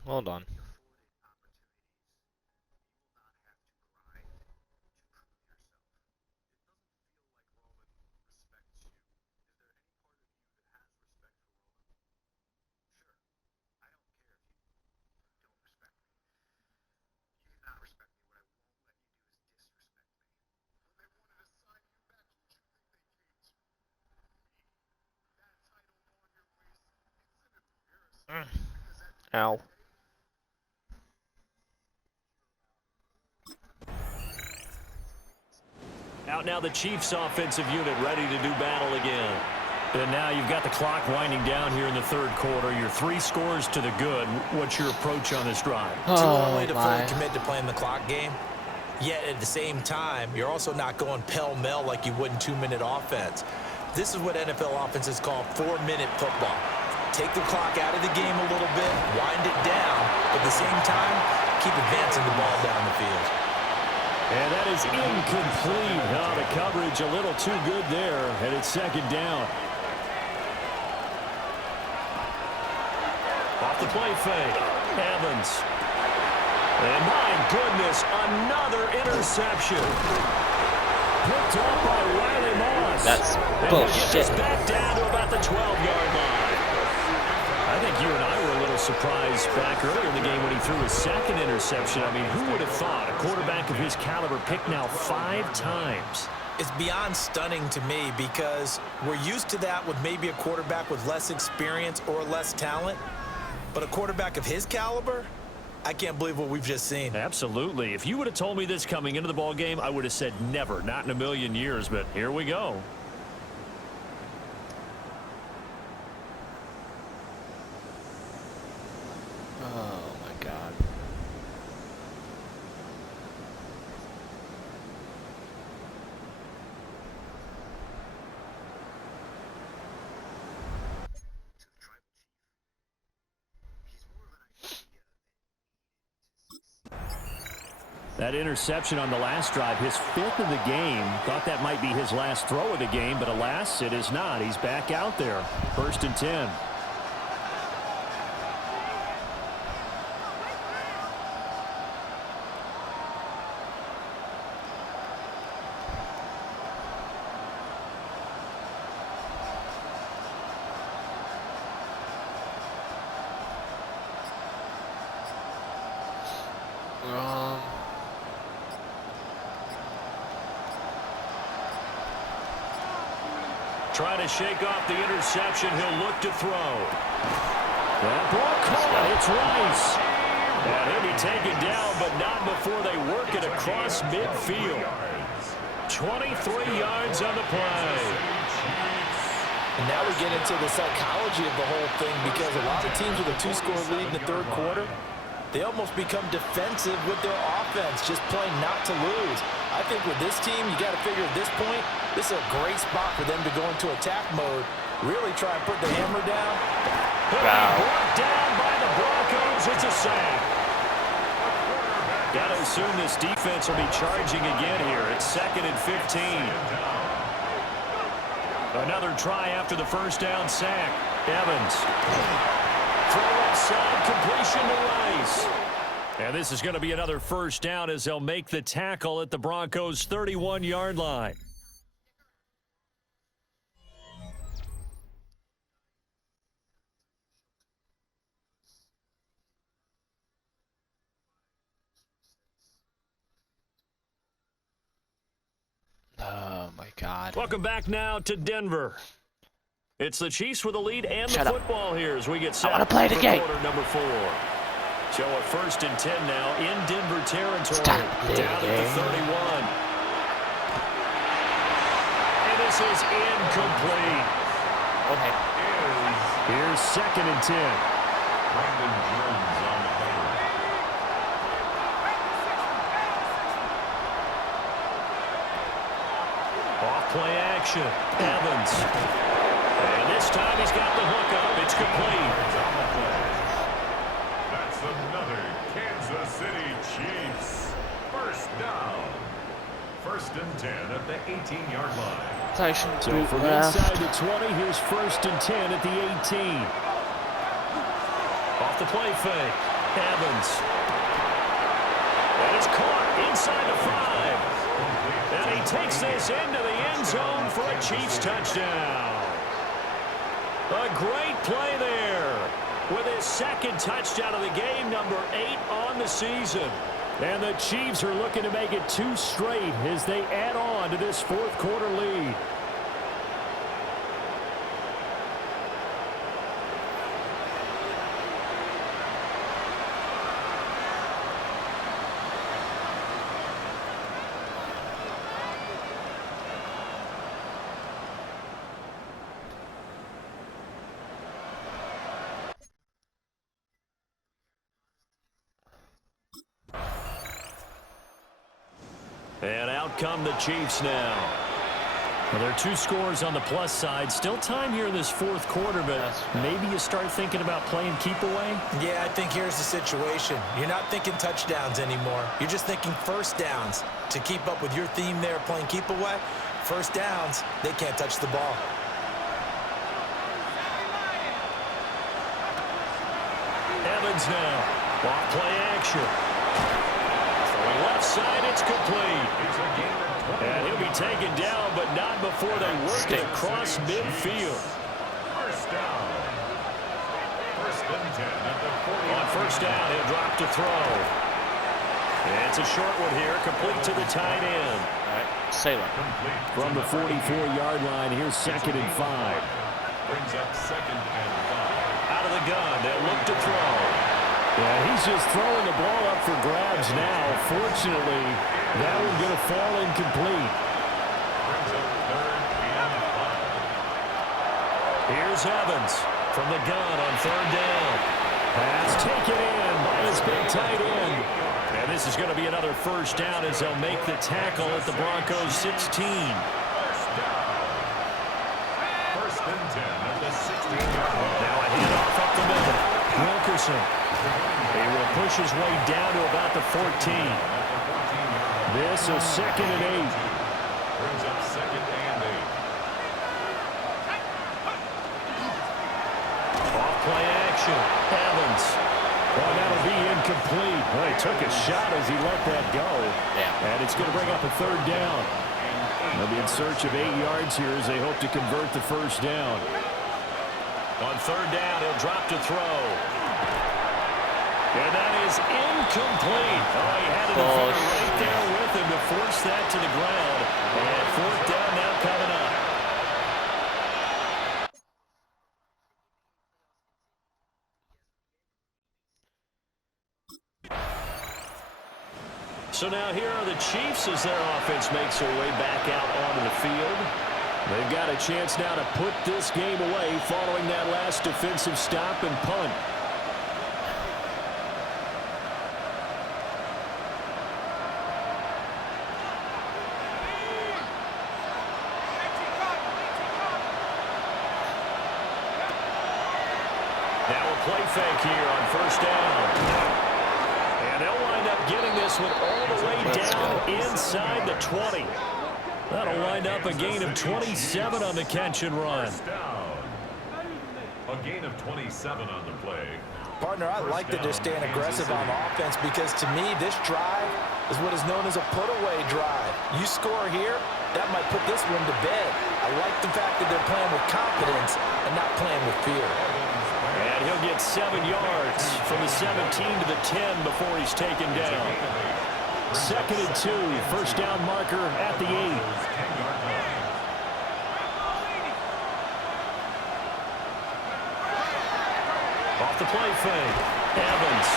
Hold on. Ow. Out now the Chiefs offensive unit ready to do battle again. And now you've got the clock winding down here in the third quarter. Your 3 scores to the good. What's your approach on this drive? Too early to fully commit to playing the clock game. Yet at the same time, you're also not going pell-mell like you would in 2-minute offense. This is what NFL offenses call 4-minute football. Take the clock out of the game a little bit, wind it down, but at the same time, keep advancing the ball down the field. And that is incomplete. Oh, the coverage a little too good there, and it's second down. Off the play fake, Evans. And my goodness, another interception. Picked up by Riley Moss. That's and bullshit. Back down to about the 12-yard line. I think you and I were a little surprised back earlier in the game when he threw his second interception. I mean, who would have thought a quarterback of his caliber picked now 5 times? It's beyond stunning to me because we're used to that with maybe a quarterback with less experience or less talent. But a quarterback of his caliber, I can't believe what we've just seen. Absolutely. If you would have told me this coming into the ball game, I would have said never, not in a million years. But here we go. Oh, my God. That interception on the last drive, his 5th of the game. Thought that might be his last throw of the game, but alas, it is not. He's back out there. 1st and 10. Trying to shake off the interception. He'll look to throw. That ball caught. It's Rice. And he'll be taken down, but not before they work it across midfield. 23 yards on the play. And now we get into the psychology of the whole thing because a lot of teams with a 2-score lead in the third quarter, they almost become defensive with their offense, just playing not to lose. I think with this team, you got to figure at this point, this is a great spot for them to go into attack mode, really try and put the hammer down. Wow. Brought down by the Broncos. It's a sack. Got to assume this defense will be charging again here. It's 2nd and 15. Another try after the first down sack. Evans. Throw left side, completion to Rice. And this is going to be another first down as they'll make the tackle at the Broncos' 31-yard line. Oh, my God. Welcome back now to Denver. It's the Chiefs with the lead and the football here as we get set I want to play the game. quarter number 4. So a 1st and 10 now in Denver territory. Stop Down at the 31. And this is incomplete. Okay. Here's 2nd and 10. Brandon Jones on the cover. Off play action. Evans. And this time he's got the hook up. It's complete. That's another Kansas City Chiefs. First down. 1st and 10 at the 18-yard line. Tyson So boot from left. inside the 20, here's 1st and 10 at the 18. Off the play fake. Evans. And it's caught inside the 5. And he takes this into the end zone for a Chiefs touchdown. A great play there with his 2nd touchdown of the game, number 8 on the season. And the Chiefs are looking to make it 2 straight as they add on to this 4th quarter lead. And out come the Chiefs now. Well, there are 2 scores on the plus side. Still time here in this 4th quarter, but maybe you start thinking about playing keep away? Yeah, I think here's the situation. You're not thinking touchdowns anymore. You're just thinking first downs. To keep up with your theme there, playing keep away, first downs, they can't touch the ball. Evans now. Off play action. Throwing left side, it's complete. And he'll be taken down, but not before they work it across midfield. First down. 1st and 10 at the 40. On first down, he'll drop to throw. It's a short one here, complete to the tight end. All right, Salem. From the 44-yard line, here's 2nd and 5. Brings up 2nd and 5. Out of the gun, they'll look to throw. Yeah, he's just throwing the ball up for grabs now. Fortunately, that one's going to fall incomplete. Brings up 3rd and 5. Here's Evans from the gun on 3rd down. Pass taken in by his big tight end. And this is going to be another first down as they'll make the tackle at the Broncos 16. First down. 1st and 10 at the 16-yard line. Now a handoff up the middle. Wilkerson. He will push his way down to about the 14. This is 2nd and 8. Brings up 2nd and 8. Off play action. Evans. Oh, that'll be incomplete. Well, he took a shot as he let that go. Yeah. And it's going to bring up a 3rd down. They'll be in search of 8 yards here as they hope to convert the first down. On 3rd down, he'll drop to throw. And that is incomplete. Oh, he had a defender right there with him to force that to the ground. And 4th down now coming up. So now here are the Chiefs as their offense makes their way back out onto the field. They've got a chance now to put this game away following that last defensive stop and punt. Now a play fake here on first down. And they'll wind up getting this one all the way down inside the 20. That'll wind up a gain of 27 on the catch and run. First down. A gain of 27 on the play. Partner, I like that they're staying aggressive on offense because to me, this drive is what is known as a put-away drive. You score here, that might put this one to bed. I like the fact that they're playing with confidence and not playing with fear. And he'll get 7 yards from the 17 to the 10 before he's taken down. 2nd and 2, first down marker at the 8. Off the play fake, Evans.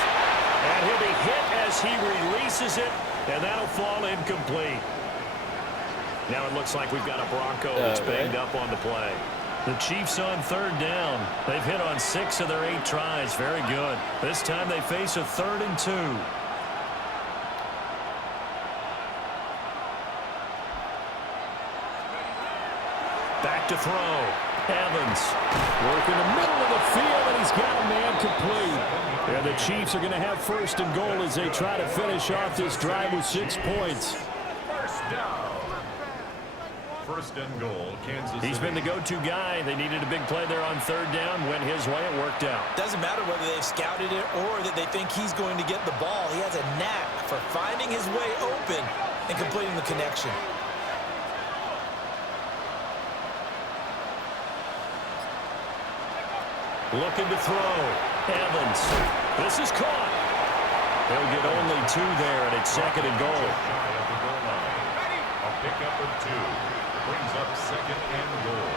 And he'll be hit as he releases it, and that'll fall incomplete. Now it looks like we've got a Bronco that's banged up on the play. The Chiefs on 3rd down. They've hit on 6 of their 8 tries. Very good. This time they face a 3rd and 2. Back to throw. Evans working the middle of the field, and he's got a man complete. And the Chiefs are going to have 1st and goal as they try to finish off this drive with 6 points. First down. 1st and goal, Kansas City. He's been the go-to guy. They needed a big play there on 3rd down. Went his way. It worked out. Doesn't matter whether they've scouted it or that they think he's going to get the ball. He has a knack for finding his way open and completing the connection. Looking to throw. Evans. This is caught. He'll get only 2 there, and it's 2nd and goal. A pickup of 2 brings up 2nd and goal.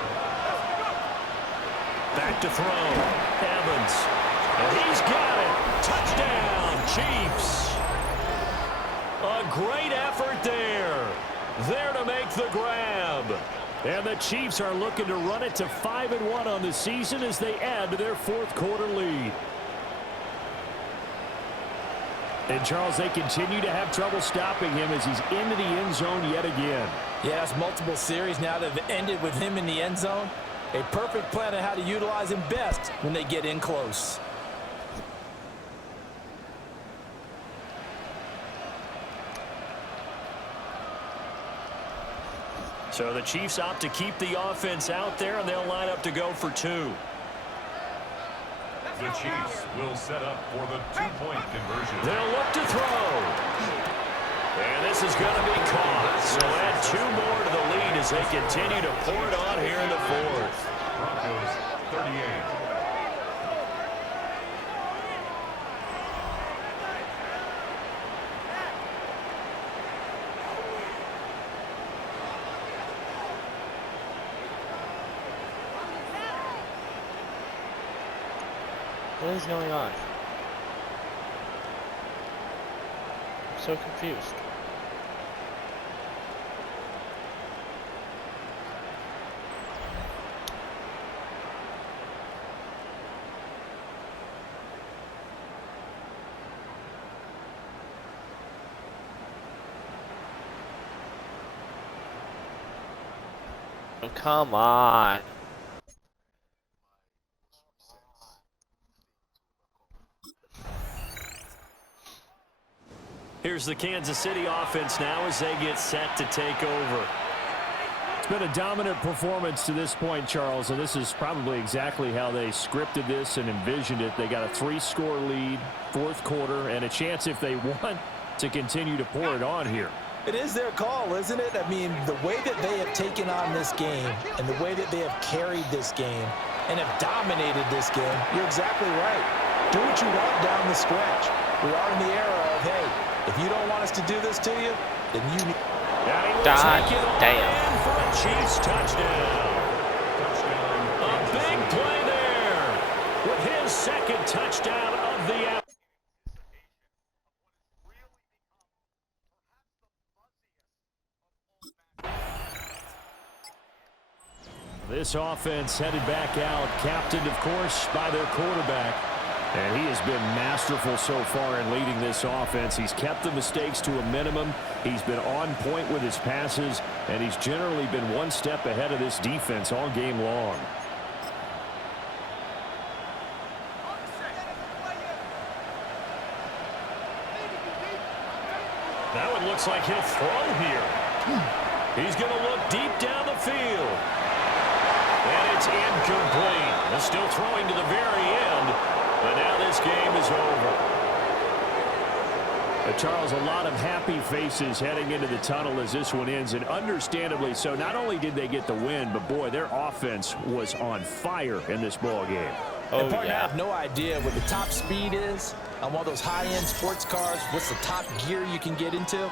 Back to throw. Evans. And he's got it. Touchdown, Chiefs. A great effort there. There to make the grab. And the Chiefs are looking to run it to 5-1 on the season as they add to their 4th quarter lead. And, Charles, they continue to have trouble stopping him as he's into the end zone yet again. Yeah, it's multiple series now that have ended with him in the end zone. A perfect plan on how to utilize him best when they get in close. So the Chiefs opt to keep the offense out there, and they'll line up to go for 2. The Chiefs will set up for the 2-point conversion. They'll look to throw. And this is going to be caught. So add 2 more to the lead as they continue to pour it on here in the 4th. Broncos 38. What is going on? I'm so confused. Oh, come on. Here's the Kansas City offense now as they get set to take over. It's been a dominant performance to this point, Charles, and this is probably exactly how they scripted this and envisioned it. They got a 3-score lead, 4th quarter, and a chance if they want to continue to pour it on here. It is their call, isn't it? I mean, the way that they have taken on this game and the way that they have carried this game and have dominated this game, you're exactly right. Do what you want down the stretch. We are in the era of, hey, if you don't want us to do this to you, then you need... Damn. For a Chiefs touchdown. A big play there with his 2nd touchdown of the out. This offense headed back out, captained, of course, by their quarterback. And he has been masterful so far in leading this offense. He's kept the mistakes to a minimum. He's been on point with his passes, and he's generally been one step ahead of this defense all game long. Now it looks like he'll throw here. He's going to look deep down the field. And it's incomplete. They're still throwing to the very end. But now this game is over. Charles, a lot of happy faces heading into the tunnel as this one ends, and understandably so. Not only did they get the win, but boy, their offense was on fire in this ball game. And partner, I have no idea what the top speed is on one of those high-end sports cars. What's the top gear you can get into?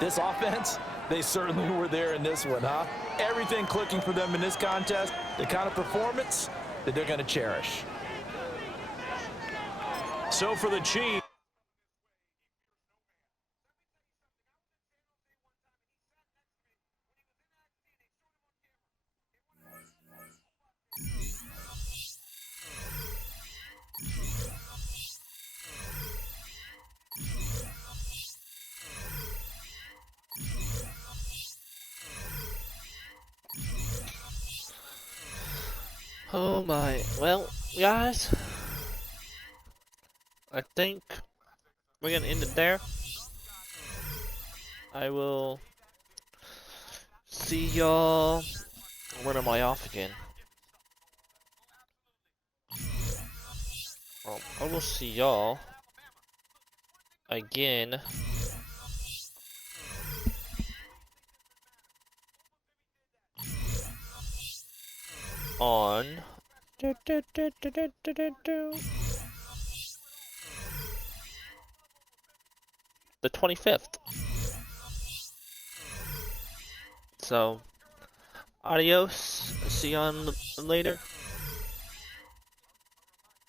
This offense, they certainly were there in this one, huh? Everything clicking for them in this contest, the kind of performance that they're going to cherish. So for the Chiefs, Oh my. Well, guys, I think we're gonna end it there. I will see y'all. When am I off again? Well, I will see y'all again on the 25th. So, adios. See you on later.